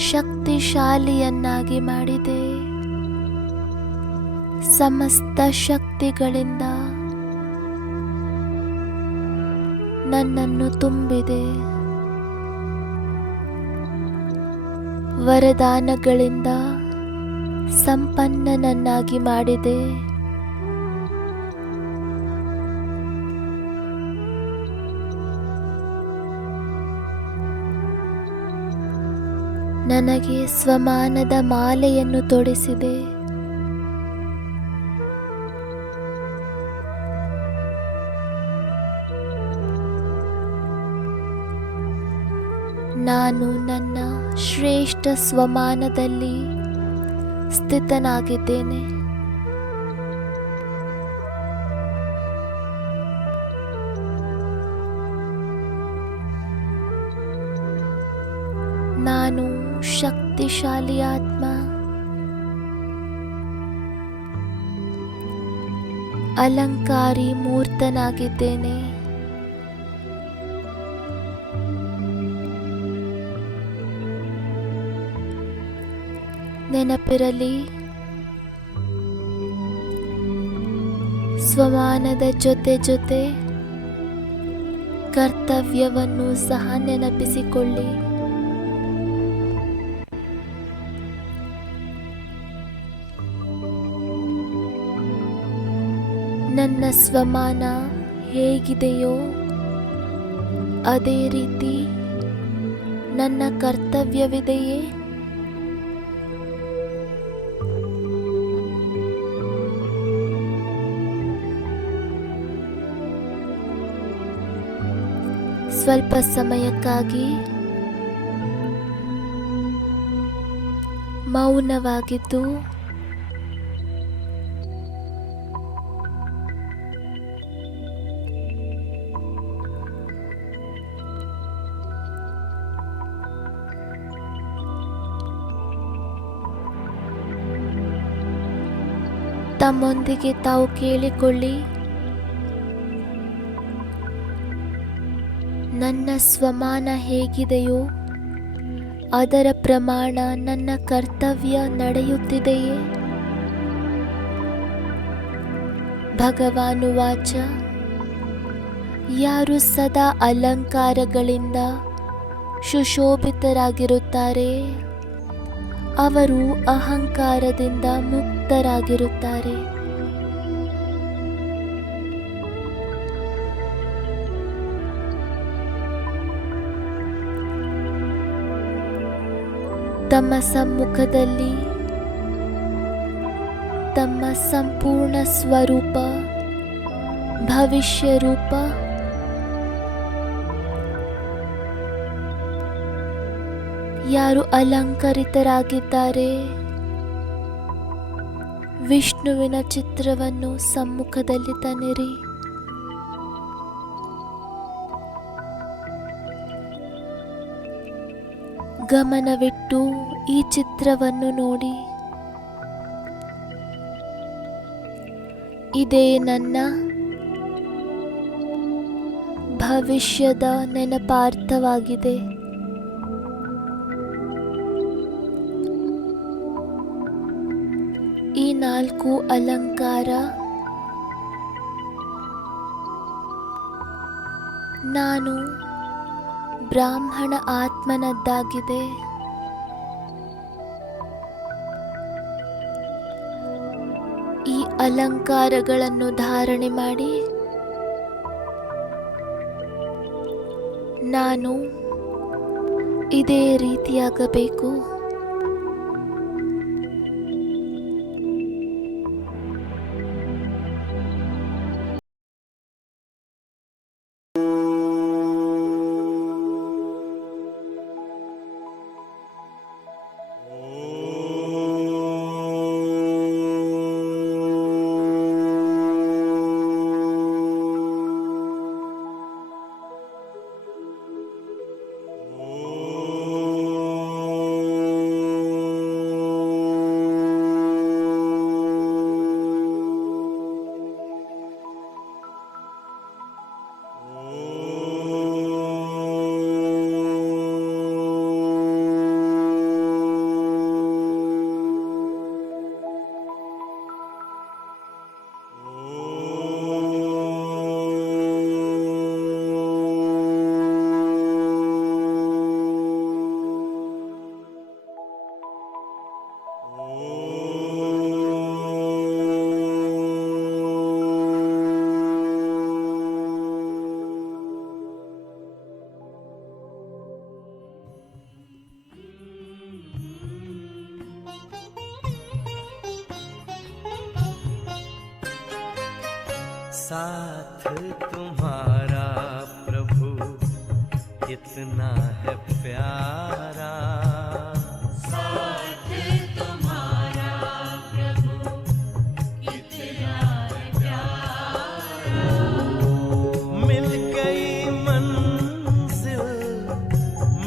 ಶಕ್ತಿಶಾಲಿಯನ್ನಾಗಿ ಮಾಡಿದೆ. ಸಮಸ್ತ ಶಕ್ತಿಗಳಿಂದ ನನ್ನನ್ನು ತುಂಬಿದೆ. ವರದಾನಗಳಿಂದ ಸಂಪನ್ನನನ್ನಾಗಿ ಮಾಡಿದೆ. ನನಗೆ ಸ್ವಮಾನದ ಮಾಲೆಯನ್ನು ತೊಡಿಸಿದೆ. ನಾನು ನನ್ನ ಶ್ರೇಷ್ಠ ಸ್ವಮಾನದಲ್ಲಿ ಸ್ಥಿತನಾಗಿದ್ದೇನೆ. ನಾನು ಶಕ್ತಿಶಾಲಿ ಆತ್ಮ. ಅಲಂಕಾರಿ ಮೂರ್ತನಾಗಿದ್ದೇನೆ. ನೆನಪಿರಲಿ, ಸ್ವಮಾನದ ಜೊತೆ ಜೊತೆ ಕರ್ತವ್ಯವನ್ನು ಸಹ ನೆನಪಿಸಿಕೊಳ್ಳಿ. ನನ್ನ ಸ್ವಮಾನ ಹೇಗಿದೆಯೋ ಅದೇ ರೀತಿ ನನ್ನ ಕರ್ತವ್ಯವಿದೆಯೇ? ಸ್ವಲ್ಪ ಸಮಯಕ್ಕಾಗಿ ಮೌನವಾಗಿದ್ದು ತಮ್ಮೊಂದಿಗೆ ತಾವು ಕೇಳಿಕೊಳ್ಳಿ, ನನ್ನ ಸ್ವಮಾನ ಹೇಗಿದೆಯೋ ಅದರ ಪ್ರಮಾಣ ನನ್ನ ಕರ್ತವ್ಯ ನಡೆಯುತ್ತಿದೆಯೇ? ಭಗವಾನುವಾಚ, ಯಾರು ಸದಾ ಅಲಂಕಾರಗಳಿಂದ ಸುಶೋಭಿತರಾಗಿರುತ್ತಾರೆ ಅವರು ಅಹಂಕಾರದಿಂದ ಮುಕ್ತರಾಗಿರುತ್ತಾರೆ. ತಮ್ಮ ಸಮ್ಮುಖದಲ್ಲಿ ತಮ್ಮ ಸಂಪೂರ್ಣ ಸ್ವರೂಪ, ಭವಿಷ್ಯ ರೂಪ, ಯಾರು ಅಲಂಕರಿತರಾಗಿದ್ದಾರೆ ವಿಷ್ಣುವಿನ ಚಿತ್ರವನ್ನು ಸಮ್ಮುಖದಲ್ಲಿ ತನ್ನಿರಿ. ಗಮನವಿಟ್ಟು ಈ ಚಿತ್ರವನ್ನು ನೋಡಿ. ಇದೇ ನನ್ನ ಭವಿಷ್ಯದ ನೆನಪಾರ್ಥವಾಗಿದೆ. ಈ 4 ಅಲಂಕಾರ ನಾನು ಬ್ರಾಹ್ಮಣ ಆತ್ಮನದ್ದಾಗಿದೆ. ಈ ಅಲಂಕಾರಗಳನ್ನು ಧಾರಣೆ ಮಾಡಿ ನಾನು ಇದೇ ರೀತಿಯಾಗಬೇಕು. साथ तुम्हारा प्रभु कितना है प्यारा, साथ तुम्हारा प्रभु कितना है प्यारा। मिल गई मंजिल,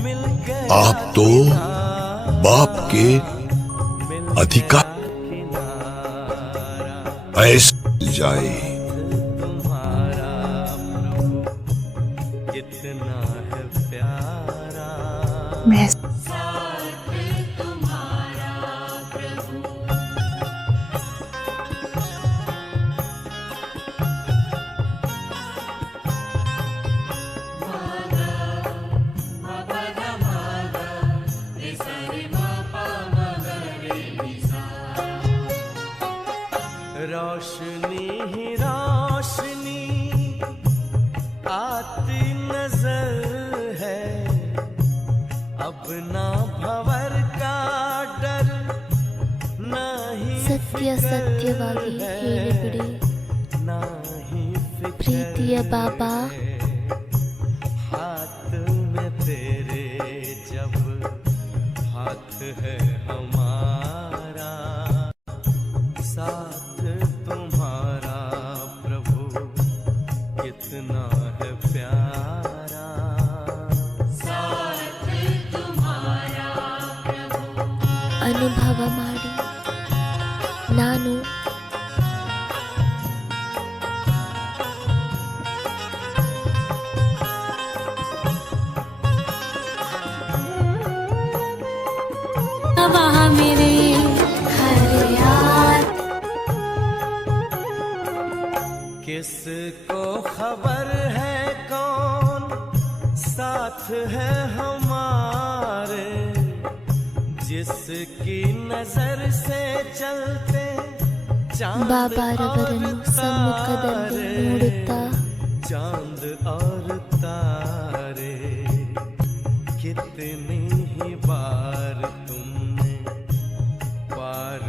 मिल गया आप तो बाप के अधिकार ऐसे मिल जाए। तुम्हारा प्रभु कितना है प्यारा, साथ तुम्हारा प्रभु। रोशनी ही रोशनी आती नजर है, अब ना भंवर का डर, ना ही ಸತ್ಯ ಸತ್ಯವಾಗಿ ಹೇಳಿಬಿಡಿ ना ही ಪ್ರೀತಿಯ ಬಾಬಾ, हाथ में तेरे जब हाथ है हमारा, साथ तुम्हारा प्रभु कितना है प्यारा, साथ तुम्हारा प्रभु। ಅನುಭವ ಮಾಡಿ. ನಾನು वहाँ मेरे हर याद, किसको खबर है कौन साथ है हमारे, जिसकी नजर से चलते चांद ಬಾಬಾರವರನ್ನು और ಸಮ್ಮುಖದಲ್ಲಿ तारे, ನೋಡುತ್ತಾ चांद और तारे, कितनी ही बार तुमने पार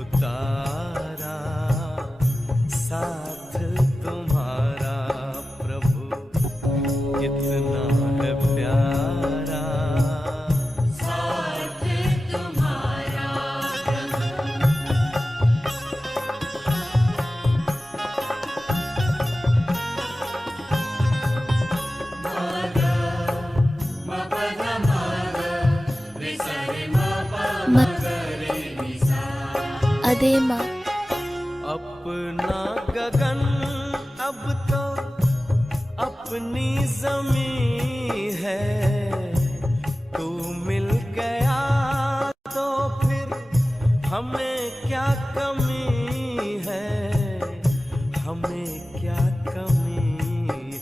उतारा, साथ तुम्हारा प्रभु कितना है प्यारा, साथ तुम्हारा प्रभु। ಅದೇ ಮಾ अपना गगन अब तो अपनी जमीन है, तू मिल गया तो फिर हमें क्या कमी है, हमें क्या कमी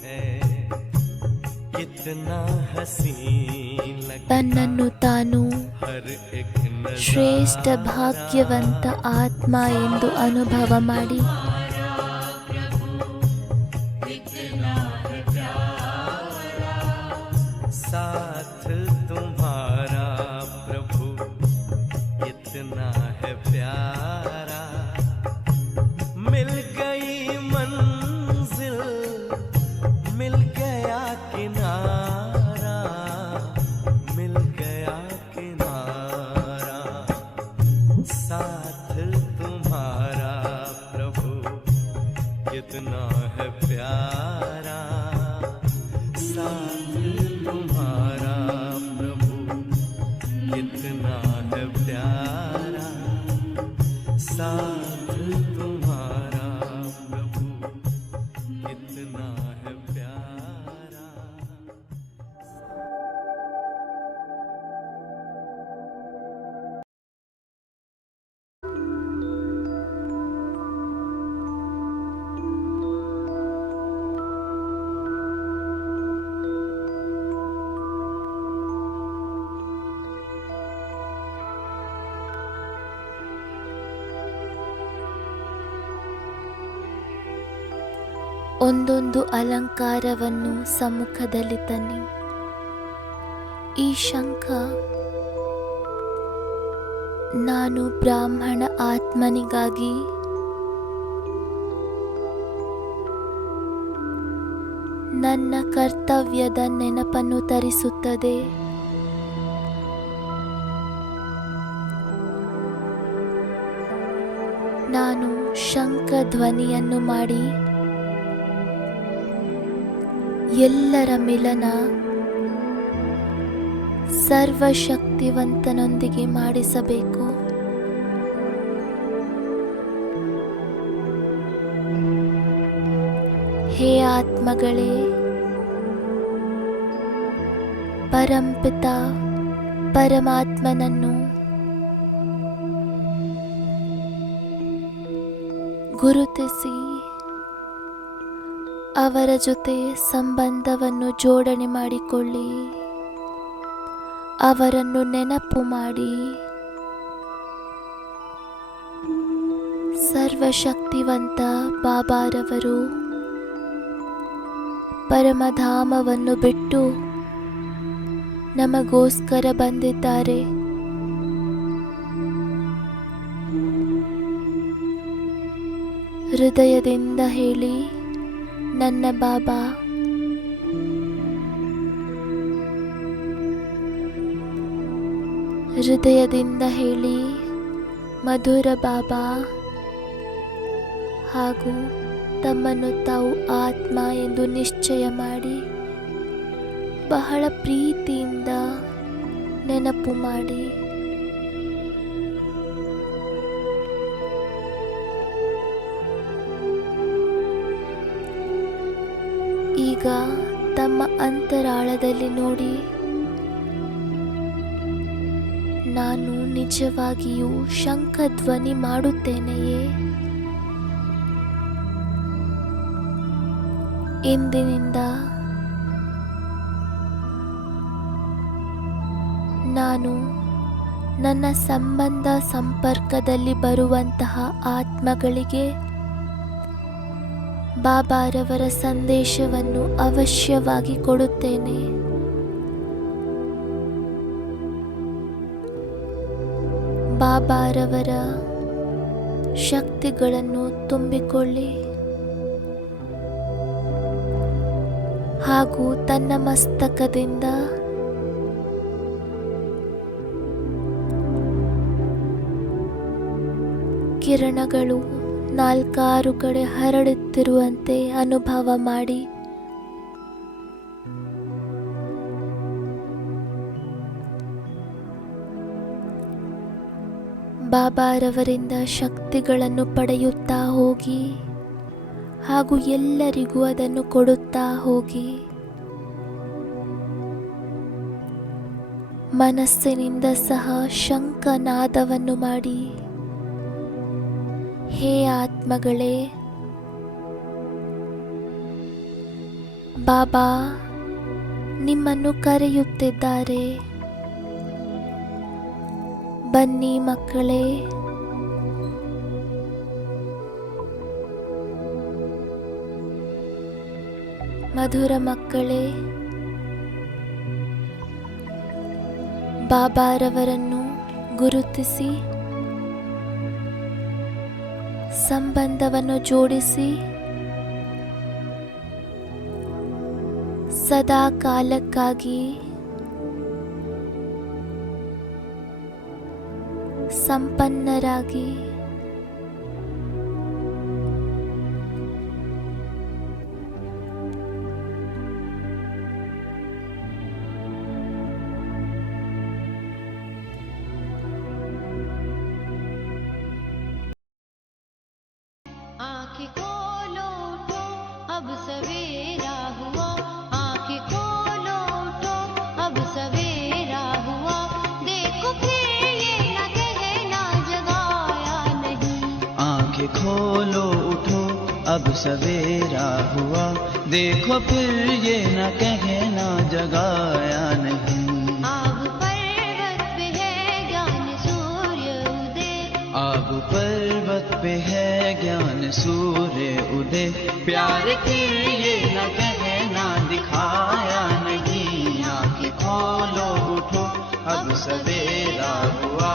है, कितना हसीन लगता ತನ್ನನ್ನು ತಾನು हर एक नजारा, ಶ್ರೇಷ್ಠ ಭಾಗ್ಯವಂತ ಆತ್ಮ ಎಂದು ಅನುಭವ ಮಾಡಿ. साथ तुम्हारा प्रभु कितना है प्यारा, मिल गई मंजिल, मिल गया किनारा, मिल गया किनारा, साथ तुम्हारा प्रभु कितना है प्यारा, साथ तुम्हारा प्रभु कितना है प्यारा, साथ तुम्हारा प्रभु कितना है प्यारा। ಒಂದೊಂದು ಅಲಂಕಾರವನ್ನು ಸಮ್ಮುಖದಲ್ಲಿ ತನ್ನಿ. ಈ ಶಂಖ ನಾನು ಬ್ರಾಹ್ಮಣ ಆತ್ಮನಿಗಾಗಿ, ನನ್ನ ಕರ್ತವ್ಯದ ನೆನಪನ್ನು ತರಿಸುತ್ತದೆ. ನಾನು ಶಂಖ ಧ್ವನಿಯನ್ನು ಮಾಡಿ ಎಲ್ಲರ ಮಿಲನ ಸರ್ವಶಕ್ತಿವಂತನೊಂದಿಗೆ ಮಾಡಿಸಬೇಕು. ಹೇ ಆತ್ಮಗಳೇ, ಪರಂಪಿತ ಪರಮಾತ್ಮನನ್ನು ಗುರುತಿಸಿ ಅವರ ಜೊತೆ ಸಂಬಂಧವನ್ನು ಜೋಡಣೆ ಮಾಡಿಕೊಳ್ಳಿ. ಅವರನ್ನು ನೆನಪು ಮಾಡಿ ಸರ್ವಶಕ್ತಿವಂತ ಬಾಬಾರವರು ಪರಮಧಾಮವನ್ನು ಬಿಟ್ಟು ನಮಗೋಸ್ಕರ ಬಂದಿದ್ದಾರೆ. ಹೃದಯದಿಂದ ಹೇಳಿ, ನನ್ನ ಬಾಬಾ. ಹೃದಯದಿಂದ ಹೇಳಿ, ಮಧುರ ಬಾಬಾ. ಹಾಗೂ ತಮ್ಮನ್ನು ತಾವು ಆತ್ಮ ಎಂದು ನಿಶ್ಚಯ ಮಾಡಿ ಬಹಳ ಪ್ರೀತಿಯಿಂದ ನೆನಪು ಮಾಡಿ. ಈಗ ತಮ್ಮ ಅಂತರಾಳದಲ್ಲಿ ನೋಡಿ, ನಾನು ನಿಜವಾಗಿಯೂ ಶಂಖ ಧ್ವನಿ ಮಾಡುತ್ತೇನೆಯೇ? ಇಂದಿನಿಂದ ನಾನು ನನ್ನ ಸಂಬಂಧ ಸಂಪರ್ಕದಲ್ಲಿ ಬರುವಂತಹ ಆತ್ಮಗಳಿಗೆ ಬಾಬಾರವರ ಸಂದೇಶವನ್ನು ಅವಶ್ಯವಾಗಿ ಕೊಡುತ್ತೇನೆ. ಬಾಬಾರವರ ಶಕ್ತಿಗಳನ್ನು ತುಂಬಿಕೊಳ್ಳಿ ಹಾಗೂ ತನ್ನ ಮಸ್ತಕದಿಂದ ಕಿರಣಗಳು 4 ಕಡೆ ಹರಡುತ್ತಿರುವಂತೆ ಅನುಭವ ಮಾಡಿ. ಬಾಬಾರವರಿಂದ ಶಕ್ತಿಗಳನ್ನು ಪಡೆಯುತ್ತಾ ಹೋಗಿ ಹಾಗೂ ಎಲ್ಲರಿಗೂ ಅದನ್ನು ಕೊಡುತ್ತಾ ಹೋಗಿ. ಮನಸ್ಸಿನಿಂದ ಸಹ ಶಂಖನಾದವನ್ನು ಮಾಡಿ, ಹೇ ಆತ್ಮಗಳೇ, ಬಾಬಾ ನಿಮ್ಮನ್ನು ಕರೆಯುತ್ತಿದ್ದಾರೆ. ಬನ್ನಿ ಮಕ್ಕಳೇ, ಮಧುರ ಮಕ್ಕಳೇ, ಬಾಬಾರವರನ್ನು ಗುರುತಿಸಿ ಸಂಬಂಧವನ್ನು ಜೋಡಿಸಿ ಸದಾ ಕಾಲಕ್ಕಾಗಿ ಸಂಪನ್ನರಾಗಿ आँखें खोलो उठो, अब सवेरा हुआ। आँखें खोलो उठो, अब सवेरा हुआ। देखो फिर ये न कहना जगाया नहीं। आँखें खोलो उठो, अब सवेरा हुआ। देखो फिर ये न कहना जगाया नहीं। आग पर्वत पे है ज्ञान सूर्य उदय। आग पर्वत पे है ज्ञान सूर्य उदय। प्यार फिर ये न कहना दिखाया नहीं। आँखें खोलो उठो, अब सवेरा हुआ।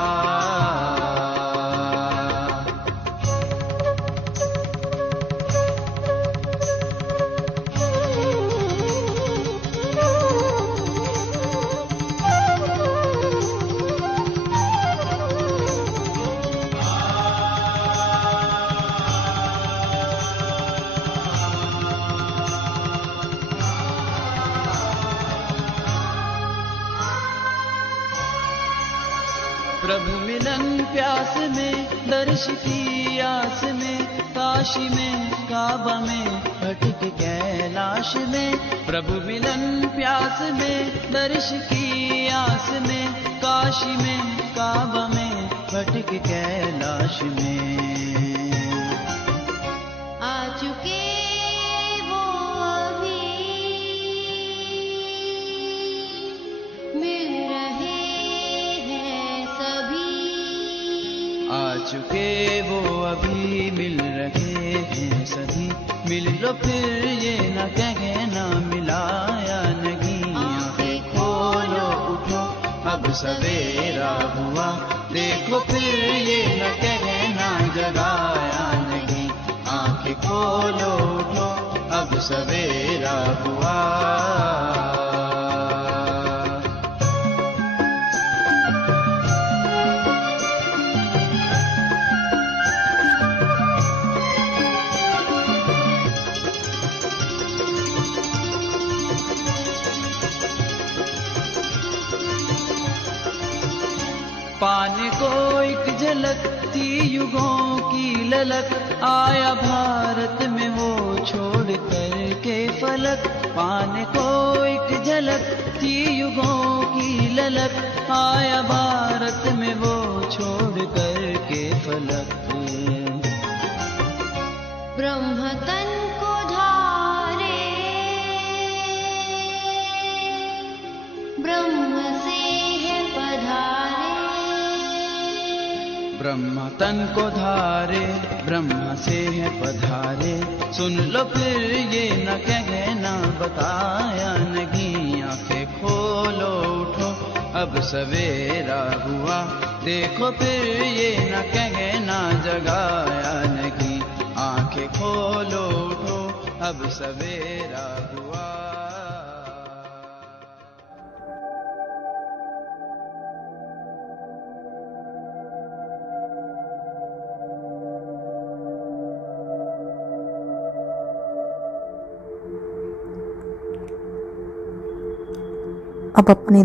प्यास में, दर्श की आस में, काशी में काबा में, भटक कैलाश में। प्रभु मिलन प्यास में, दर्श की आस में, काशी में काबा में, भटक कैलाश में। आ चुके वो अभी मिल रहे हैं सभी। आ चुके वो अभी मिल रहे हैं सभी। मिल लो फिर ये न कहना मिला या नहीं। आंखें खोलो उठो अब सवेरा हुआ, देखो फिर ये न कहना जगाया नहीं। आंखें खोलो उठो अब सवेरा हुआ। पाने को एक झलक थी युगों की ललक, आया भारत में वो छोड़ कर के फलक। पाने को एक झलक थी युगों की ललक, आया भारत में वो छोड़ कर के फलक। ब्रह्म तन को धारे, ब्रह्म से है पधारे। ब्रह्म तन को धारे, ब्रह्म से है पधारे। सुन लो फिर ये न कहना बताया नहीं। आंखें खोलो उठो अब सवेरा हुआ, देखो फिर ये न कहना जगाया नहीं। आंखें खोलो उठो अब सवेरा हुआ। अब अपने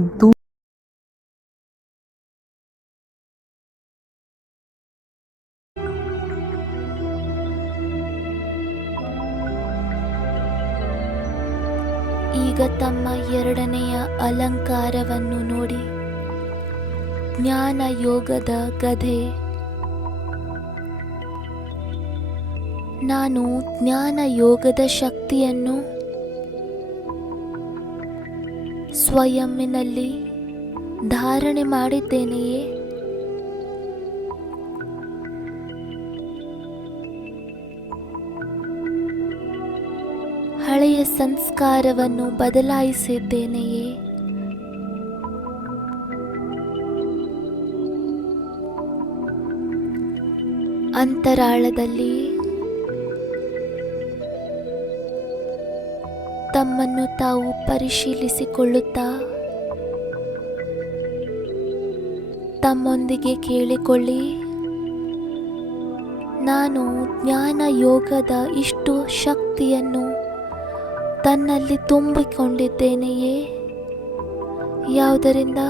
ಈಗ ತಮ್ಮ ಎರಡನೆಯ ಅಲಂಕಾರವನ್ನು ನೋಡಿ. ಜ್ಞಾನ ಯೋಗದ ಗಧೆ. ನಾನು ಜ್ಞಾನ ಯೋಗದ ಶಕ್ತಿಯನ್ನು ಸ್ವಯಂನಲ್ಲಿ ಧಾರಣೆ ಮಾಡಿದ್ದೇನೆಯೇ? ಹಳೆಯ ಸಂಸ್ಕಾರವನ್ನು ಬದಲಾಯಿಸಿದ್ದೇನೆಯೇ? ಅಂತರಾಳದಲ್ಲಿ ತಮ್ಮನ್ನು ತಾವು ಪರಿಶೀಲಿಸಿಕೊಳ್ಳುತ್ತಾ ತಮ್ಮೊಂದಿಗೆ ಕೇಳಿಕೊಳ್ಳಿ, ನಾನು ಜ್ಞಾನ ಯೋಗದ ಇಷ್ಟು ಶಕ್ತಿಯನ್ನು ತನ್ನಲ್ಲಿ ತುಂಬಿಕೊಂಡಿದ್ದೇನೆಯೇ? ಯಾವುದರಿಂದ?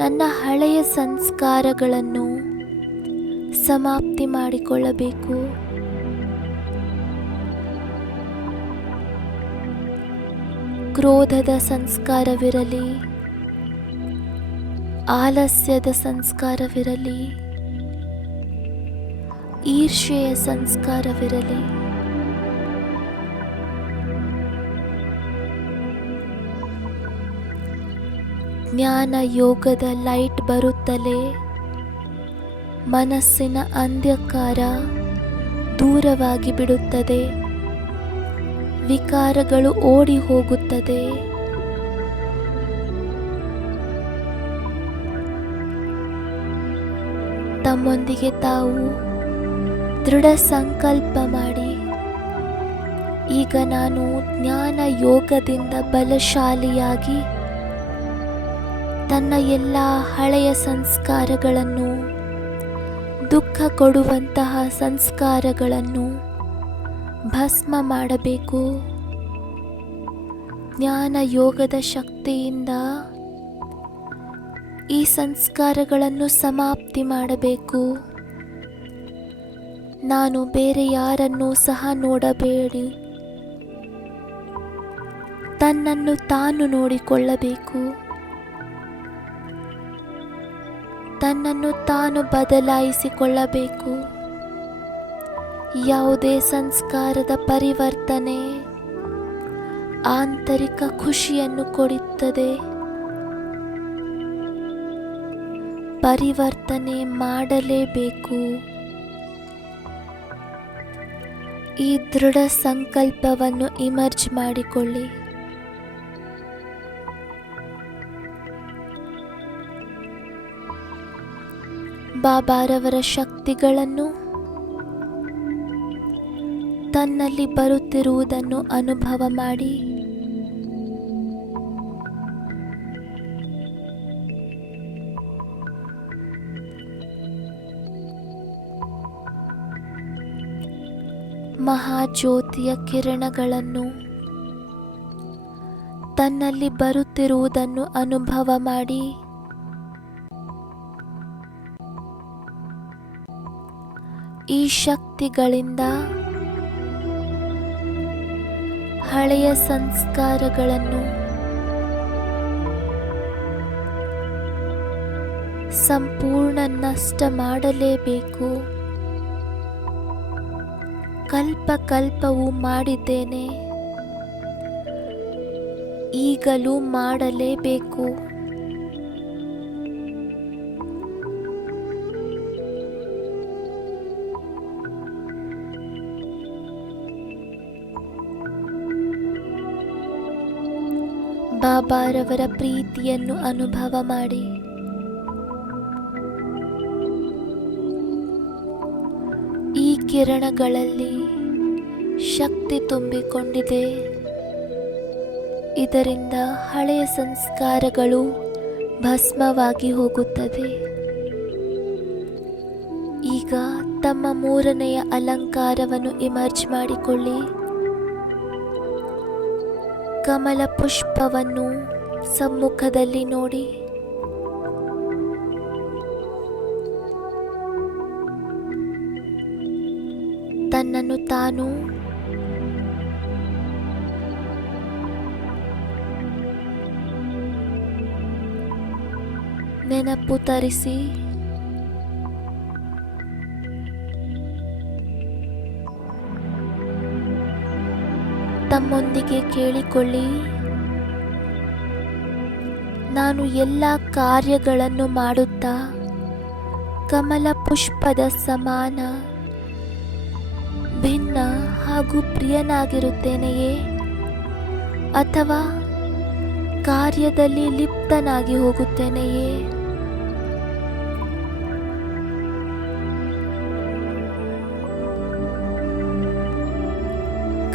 ನನ್ನ ಹಳೆಯ ಸಂಸ್ಕಾರಗಳನ್ನು ಸಮಾಪ್ತಿ ಮಾಡಿಕೊಳ್ಳಬೇಕು. ಕ್ರೋಧದ ಸಂಸ್ಕಾರವಿರಲಿ, ಆಲಸ್ಯದ ಸಂಸ್ಕಾರವಿರಲಿ, ಈರ್ಷೆಯ ಸಂಸ್ಕಾರವಿರಲಿ, ಜ್ಞಾನ ಯೋಗದ ಲೈಟ್ ಬರುತ್ತಲೇ ಮನಸ್ಸಿನ ಅಂಧಕಾರ ದೂರವಾಗಿ ಬಿಡುತ್ತದೆ, ವಿಕಾರಗಳು ಓಡಿ ಹೋಗುತ್ತದೆ. ತಮ್ಮೊಂದಿಗೆ ತಾವು ದೃಢ ಸಂಕಲ್ಪ ಮಾಡಿ, ಈಗ ನಾನು ಜ್ಞಾನ ಯೋಗದಿಂದ ಬಲಶಾಲಿಯಾಗಿ ತನ್ನ ಎಲ್ಲ ಹಳೆಯ ಸಂಸ್ಕಾರಗಳನ್ನು, ದುಃಖ ಕೊಡುವಂತಹ ಸಂಸ್ಕಾರಗಳನ್ನು ಭಸ್ಮ ಮಾಡಬೇಕು. ಜ್ಞಾನ ಯೋಗದ ಶಕ್ತಿಯಿಂದ ಈ ಸಂಸ್ಕಾರಗಳನ್ನು ಸಮಾಪ್ತಿ ಮಾಡಬೇಕು. ನಾನು ಬೇರೆ ಯಾರನ್ನೂ ಸಹ ನೋಡಬೇಡಿ, ತನ್ನನ್ನು ತಾನು ನೋಡಿಕೊಳ್ಳಬೇಕು. ತನ್ನನ್ನು ತಾನು ಬದಲಾಯಿಸಿಕೊಳ್ಳಬೇಕು. ಯಾವುದೇ ಸಂಸ್ಕಾರದ ಪರಿವರ್ತನೆ ಆಂತರಿಕ ಖುಷಿಯನ್ನು ಕೊಡುತ್ತದೆ. ಪರಿವರ್ತನೆ ಮಾಡಲೇಬೇಕು. ಈ ದೃಢ ಸಂಕಲ್ಪವನ್ನು ಇಮರ್ಜ್ ಮಾಡಿಕೊಳ್ಳಿ. ಬಾಬಾರವರ ಶಕ್ತಿಗಳನ್ನು ತನ್ನಲ್ಲಿ ಬರುತ್ತಿರುವುದನ್ನು ಅನುಭವ ಮಾಡಿ. ಮಹಾಜ್ಯೋತಿಯ ಕಿರಣಗಳನ್ನು ತನ್ನಲ್ಲಿ ಬರುತ್ತಿರುವುದನ್ನು ಅನುಭವ ಮಾಡಿ. ಈ ಶಕ್ತಿಗಳಿಂದ ಹಳೆಯ ಸಂಸ್ಕಾರಗಳನ್ನು ಸಂಪೂರ್ಣ ನಷ್ಟ ಮಾಡಲೇಬೇಕು. ಕಲ್ಪವೂ ಮಾಡಿದ್ದೇನೆ, ಈಗಲೂ ಮಾಡಲೇಬೇಕು. ಬಾಬಾರವರ ಪ್ರೀತಿಯನ್ನು ಅನುಭವ ಮಾಡಿ. ಈ ಕಿರಣಗಳಲ್ಲಿ ಶಕ್ತಿ ತುಂಬಿಕೊಂಡಿದೆ. ಇದರಿಂದ ಹಳೆಯ ಸಂಸ್ಕಾರಗಳು ಭಸ್ಮವಾಗಿ ಹೋಗುತ್ತದೆ. ಈಗ ತಮ್ಮ ಮೂರನೆಯ ಅಲಂಕಾರವನ್ನು ಇಮರ್ಜ್ ಮಾಡಿಕೊಳ್ಳಿ. ಕಮಲ ಪುಷ್ಪವನ್ನು ಸಮ್ಮುಖದಲ್ಲಿ ನೋಡಿ. ತನ್ನನ್ನು ತಾನು ನೆನಪು ತರಿಸಿ ತಮ್ಮೊಂದಿಗೆ ಕೇಳಿಕೊಳ್ಳಿ, ನಾನು ಎಲ್ಲ ಕಾರ್ಯಗಳನ್ನು ಮಾಡುತ್ತಾ ಕಮಲ ಪುಷ್ಪದ ಸಮಾನ ಭಿನ್ನ ಹಾಗೂ ಪ್ರಿಯನಾಗಿರುತ್ತೇನೆಯೇ, ಅಥವಾ ಕಾರ್ಯದಲ್ಲಿ ಲಿಪ್ತನಾಗಿ ಹೋಗುತ್ತೇನೆಯೇ?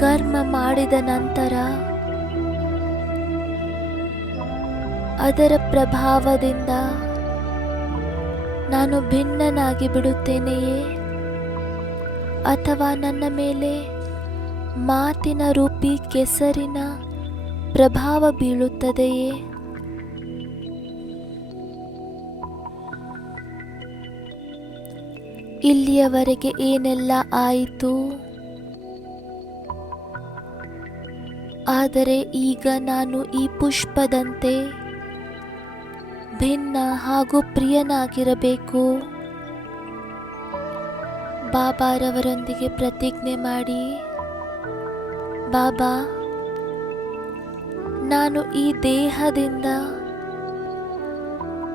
ಕರ್ಮ ಮಾಡಿದ ನಂತರ ಅದರ ಪ್ರಭಾವದಿಂದ ನಾನು ಭಿನ್ನನಾಗಿ ಬಿಡುತ್ತೇನೆಯೇ, ಅಥವಾ ನನ್ನ ಮೇಲೆ ಮಾತಿನ ರೂಪಿ ಕೆಸರಿನ ಪ್ರಭಾವ ಬೀಳುತ್ತದೆಯೇ? ಇಲ್ಲಿಯವರೆಗೆ ಏನೆಲ್ಲ ಆಯಿತು, ಆದರೆ ಈಗ ನಾನು ಈ ಪುಷ್ಪದಂತೆ ಭಿನ್ನ ಹಾಗೂ ಪ್ರಿಯನಾಗಿರಬೇಕು. ಬಾಬಾರವರೊಂದಿಗೆ ಪ್ರತಿಜ್ಞೆ ಮಾಡಿ, ಬಾಬಾ, ನಾನು ಈ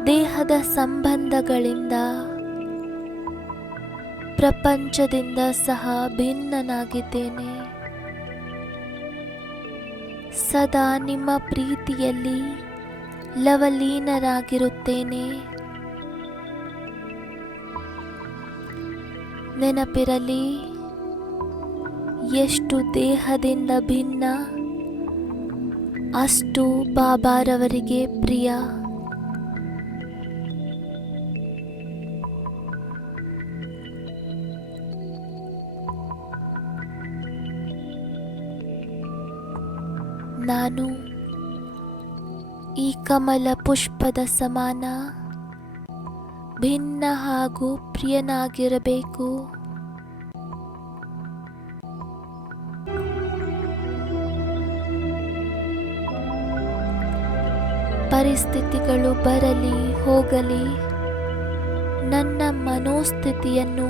ದೇಹದ ಸಂಬಂಧಗಳಿಂದ ಪ್ರಪಂಚದಿಂದ ಸಹ ಭಿನ್ನನಾಗಿದ್ದೇನೆ. ಸದಾ ನಿಮ್ಮ ಪ್ರೀತಿಯಲ್ಲಿ ಲವಲೀನರಾಗಿರುತ್ತೇನೆ. ನೆನಪಿರಲಿ, ಎಷ್ಟು ದೇಹದಿಂದ ಭಿನ್ನ ಅಷ್ಟು ಬಾಬಾರವರಿಗೆ ಪ್ರಿಯ. ನಾನು ಈ ಕಮಲ ಪುಷ್ಪದ ಸಮಾನ ಭಿನ್ನ ಹಾಗೂ ಪ್ರಿಯನಾಗಿರಬೇಕು. ಪರಿಸ್ಥಿತಿಗಳು ಬರಲಿ ಹೋಗಲಿ, ನನ್ನ ಮನೋಸ್ಥಿತಿಯನ್ನು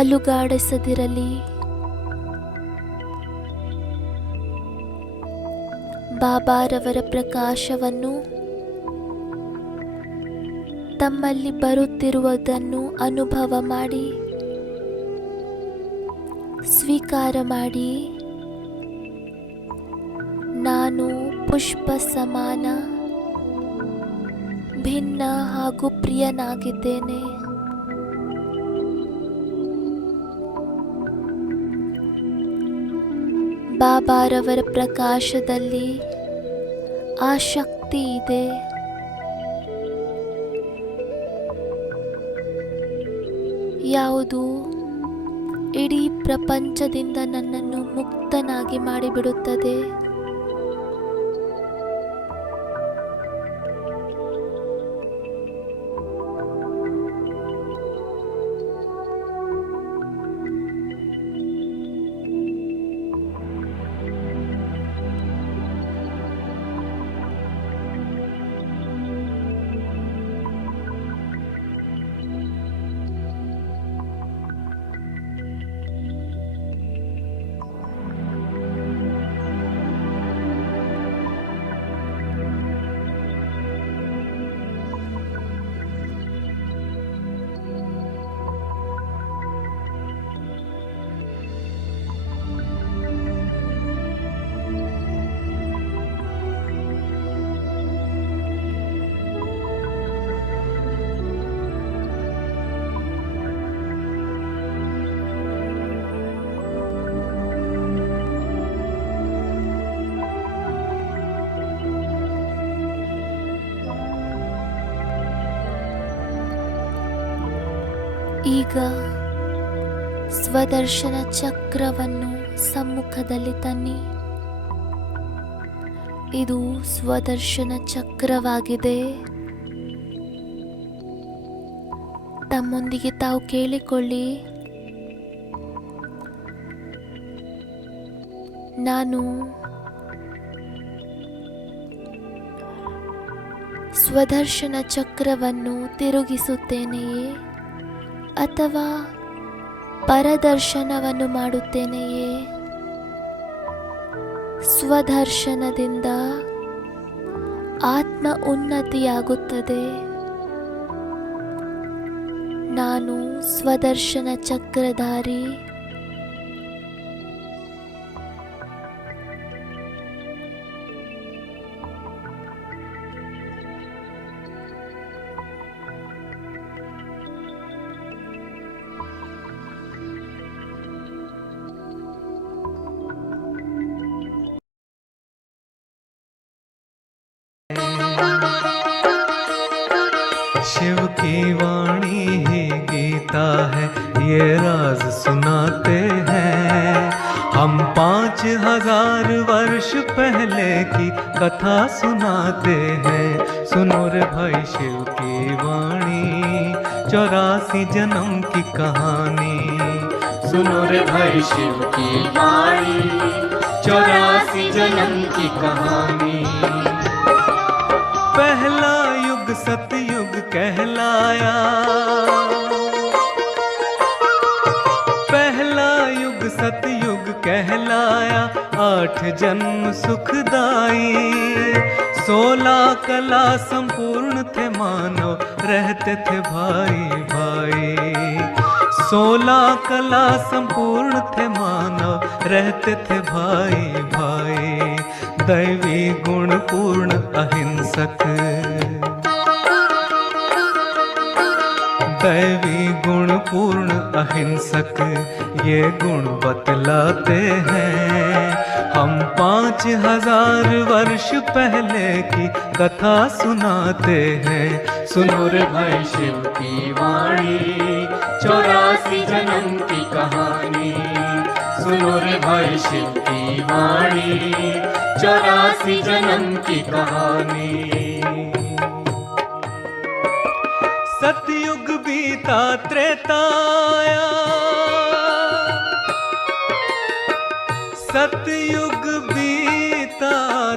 ಅಲುಗಾಡಿಸದಿರಲಿ. ಬಾಬಾರವರ ಪ್ರಕಾಶವನ್ನು ತಮ್ಮಲ್ಲಿ ಬರುತ್ತಿರುವುದನ್ನು ಅನುಭವ ಮಾಡಿ ಸ್ವೀಕಾರ ಮಾಡಿ. ನಾನು ಪುಷ್ಪ ಸಮಾನ ಭಿನ್ನ ಹಾಗೂ ಪ್ರಿಯನಾಗಿದ್ದೇನೆ. ಬಾಬಾರವರ ಪ್ರಕಾಶದಲ್ಲಿ ಆ ಶಕ್ತಿ ಇದೆ. ಯಾವುದು ಇಡೀ ಪ್ರಪಂಚದಿಂದ ನನ್ನನ್ನು ಮುಕ್ತನಾಗಿ ಮಾಡಿಬಿಡುತ್ತದೆ. ಈಗ ಸ್ವದರ್ಶನ ಚಕ್ರವನ್ನು ಸಮ್ಮುಖದಲ್ಲಿ ತನ್ನಿ. ಇದು ಸ್ವದರ್ಶನ ಚಕ್ರವಾಗಿದೆ. ತಮ್ಮೊಂದಿಗೆ ತಾವು ಕೇಳಿಕೊಳ್ಳಿ, ನಾನು ಸ್ವದರ್ಶನ ಚಕ್ರವನ್ನು ತಿರುಗಿಸುತ್ತೇನೆಯೇ ಅಥವಾ ಪರದರ್ಶನವನ್ನು ಮಾಡುತ್ತೇನೆಯೇ? ಸ್ವದರ್ಶನದಿಂದ ಆತ್ಮ ಉನ್ನತಿಯಾಗುತ್ತದೆ. ನಾನು ಸ್ವದರ್ಶನ ಚಕ್ರಧಾರಿ. शिव की वाणी ही गीता है, ये राज सुनाते हैं हम। 5000 वर्ष पहले की कथा सुनाते हैं। सुनो रे भाई शिव की वाणी, 84 जन्म की कहानी। सुनो रे भाई शिव की वाणी, 84 जन्म की कहानी। पहला युग सतयुग कहलाया, पहला युग सतयुग कहलाया। 8 जन्म सुखदाई, 16 कला संपूर्ण थे मानव, रहते थे भाई भाई। 16 कला संपूर्ण थे मानव, रहते थे भाई भाई। दैवी गुण पूर्ण अहिंसक, दैवी गुण पूर्ण अहिंसक, ये गुण बतलाते हैं हम। 5000 वर्ष पहले की कथा सुनाते हैं। सुनो रे भाई शिव की वाणी, 84 जन्म की कहानी। सुनो रे भाई शिव की वाणी, 84 जन्म की कहानी। बीता त्रेता आया, सतयुग बीता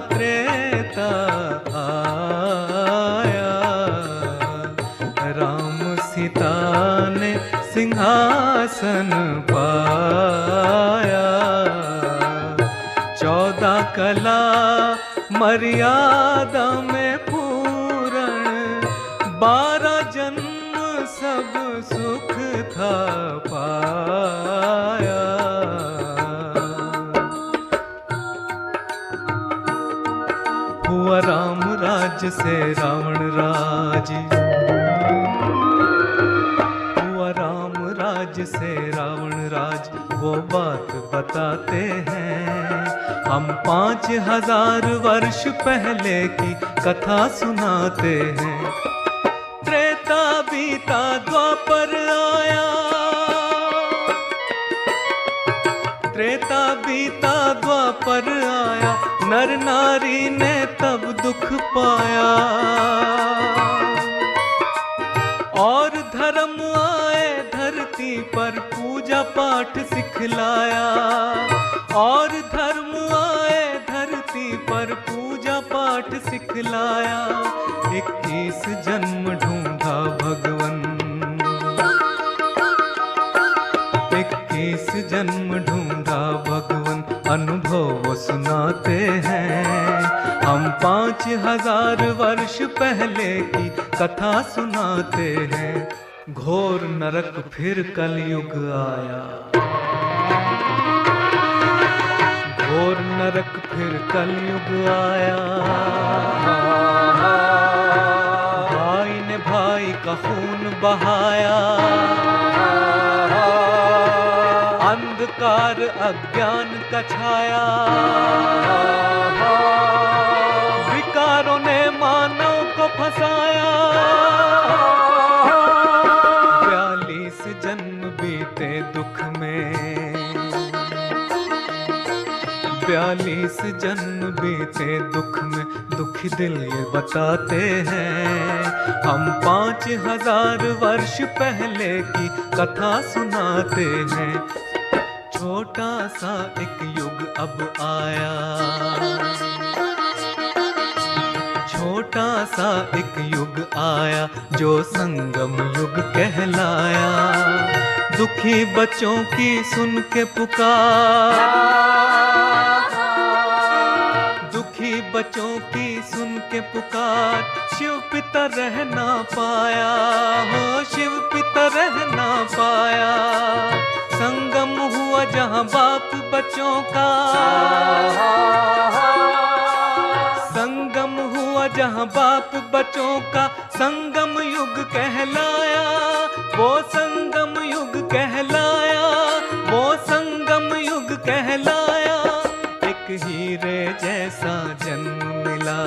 त्रेता आया, राम सीता ने सिंहासन पाया। 14 कला मर्यादा में पूर्ण, 12 जन्म सब सुख था पाया। हुआ राम राज्य से रावण राज, हुआ राम राज्य से रावण राज, वो बात बताते हैं हम 5000 वर्ष पहले की कथा सुनाते हैं। त्रेता बीता द्वापर आया, त्रेता बीता द्वापर आया, नर नारी ने तब दुख पाया। और धर्म आए धरती पर पूजा पाठ सिखलाया, और धर्म आए धरती पर पूजा पाठ सिखलाया। 21 जन्म ढूंढा भगवन, 21 जन्म ढूंढा भगवन, अनुभव वो सुनाते हैं हम 5000 वर्ष पहले की कथा सुनाते हैं। घोर नरक फिर कलयुग आया, घोर नरक फिर कलयुग आया। भाई ने भाई का खून बहाया, अंधकार अज्ञान का छाया। विकारों ने मानव को फंसाया, 42 जन्म बीते दुख में, 42 जन्म बीते दुख में। दुखी दिल ये बताते हैं हम 5000 वर्ष पहले की कथा सुनाते हैं। छोटा सा एक युग अब आया, छोटा सा एक युग आया, जो संगम युग कहलाया। दुखी बच्चों की सुन के पुकार, दुखी बच्चों की सुन के पुकार, शिव पिता रह ना पाया, हो शिव पिता रह ना पाया। संगम हुआ जहाँ बाप बच्चों का, संगम हुआ जहाँ बाप बच्चों का, संगम युग कहलाया, वो संगम युग कहलाया, वो संगम युग कहलाया। एक हीरे जैसा जन्म मिला,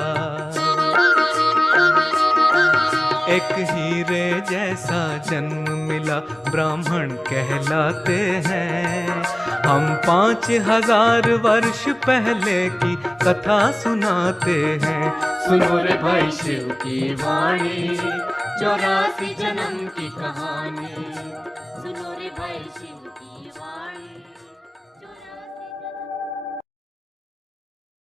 एक हीरे जैसा जन्म मिला, ब्राह्मण कहलाते हैं हम 5000 वर्ष पहले की कथा सुनाते हैं। सुनो रे भाई शिव की वाणी, 84 जन्म की कहानी। सुनो रे भाई शिव की वाणी।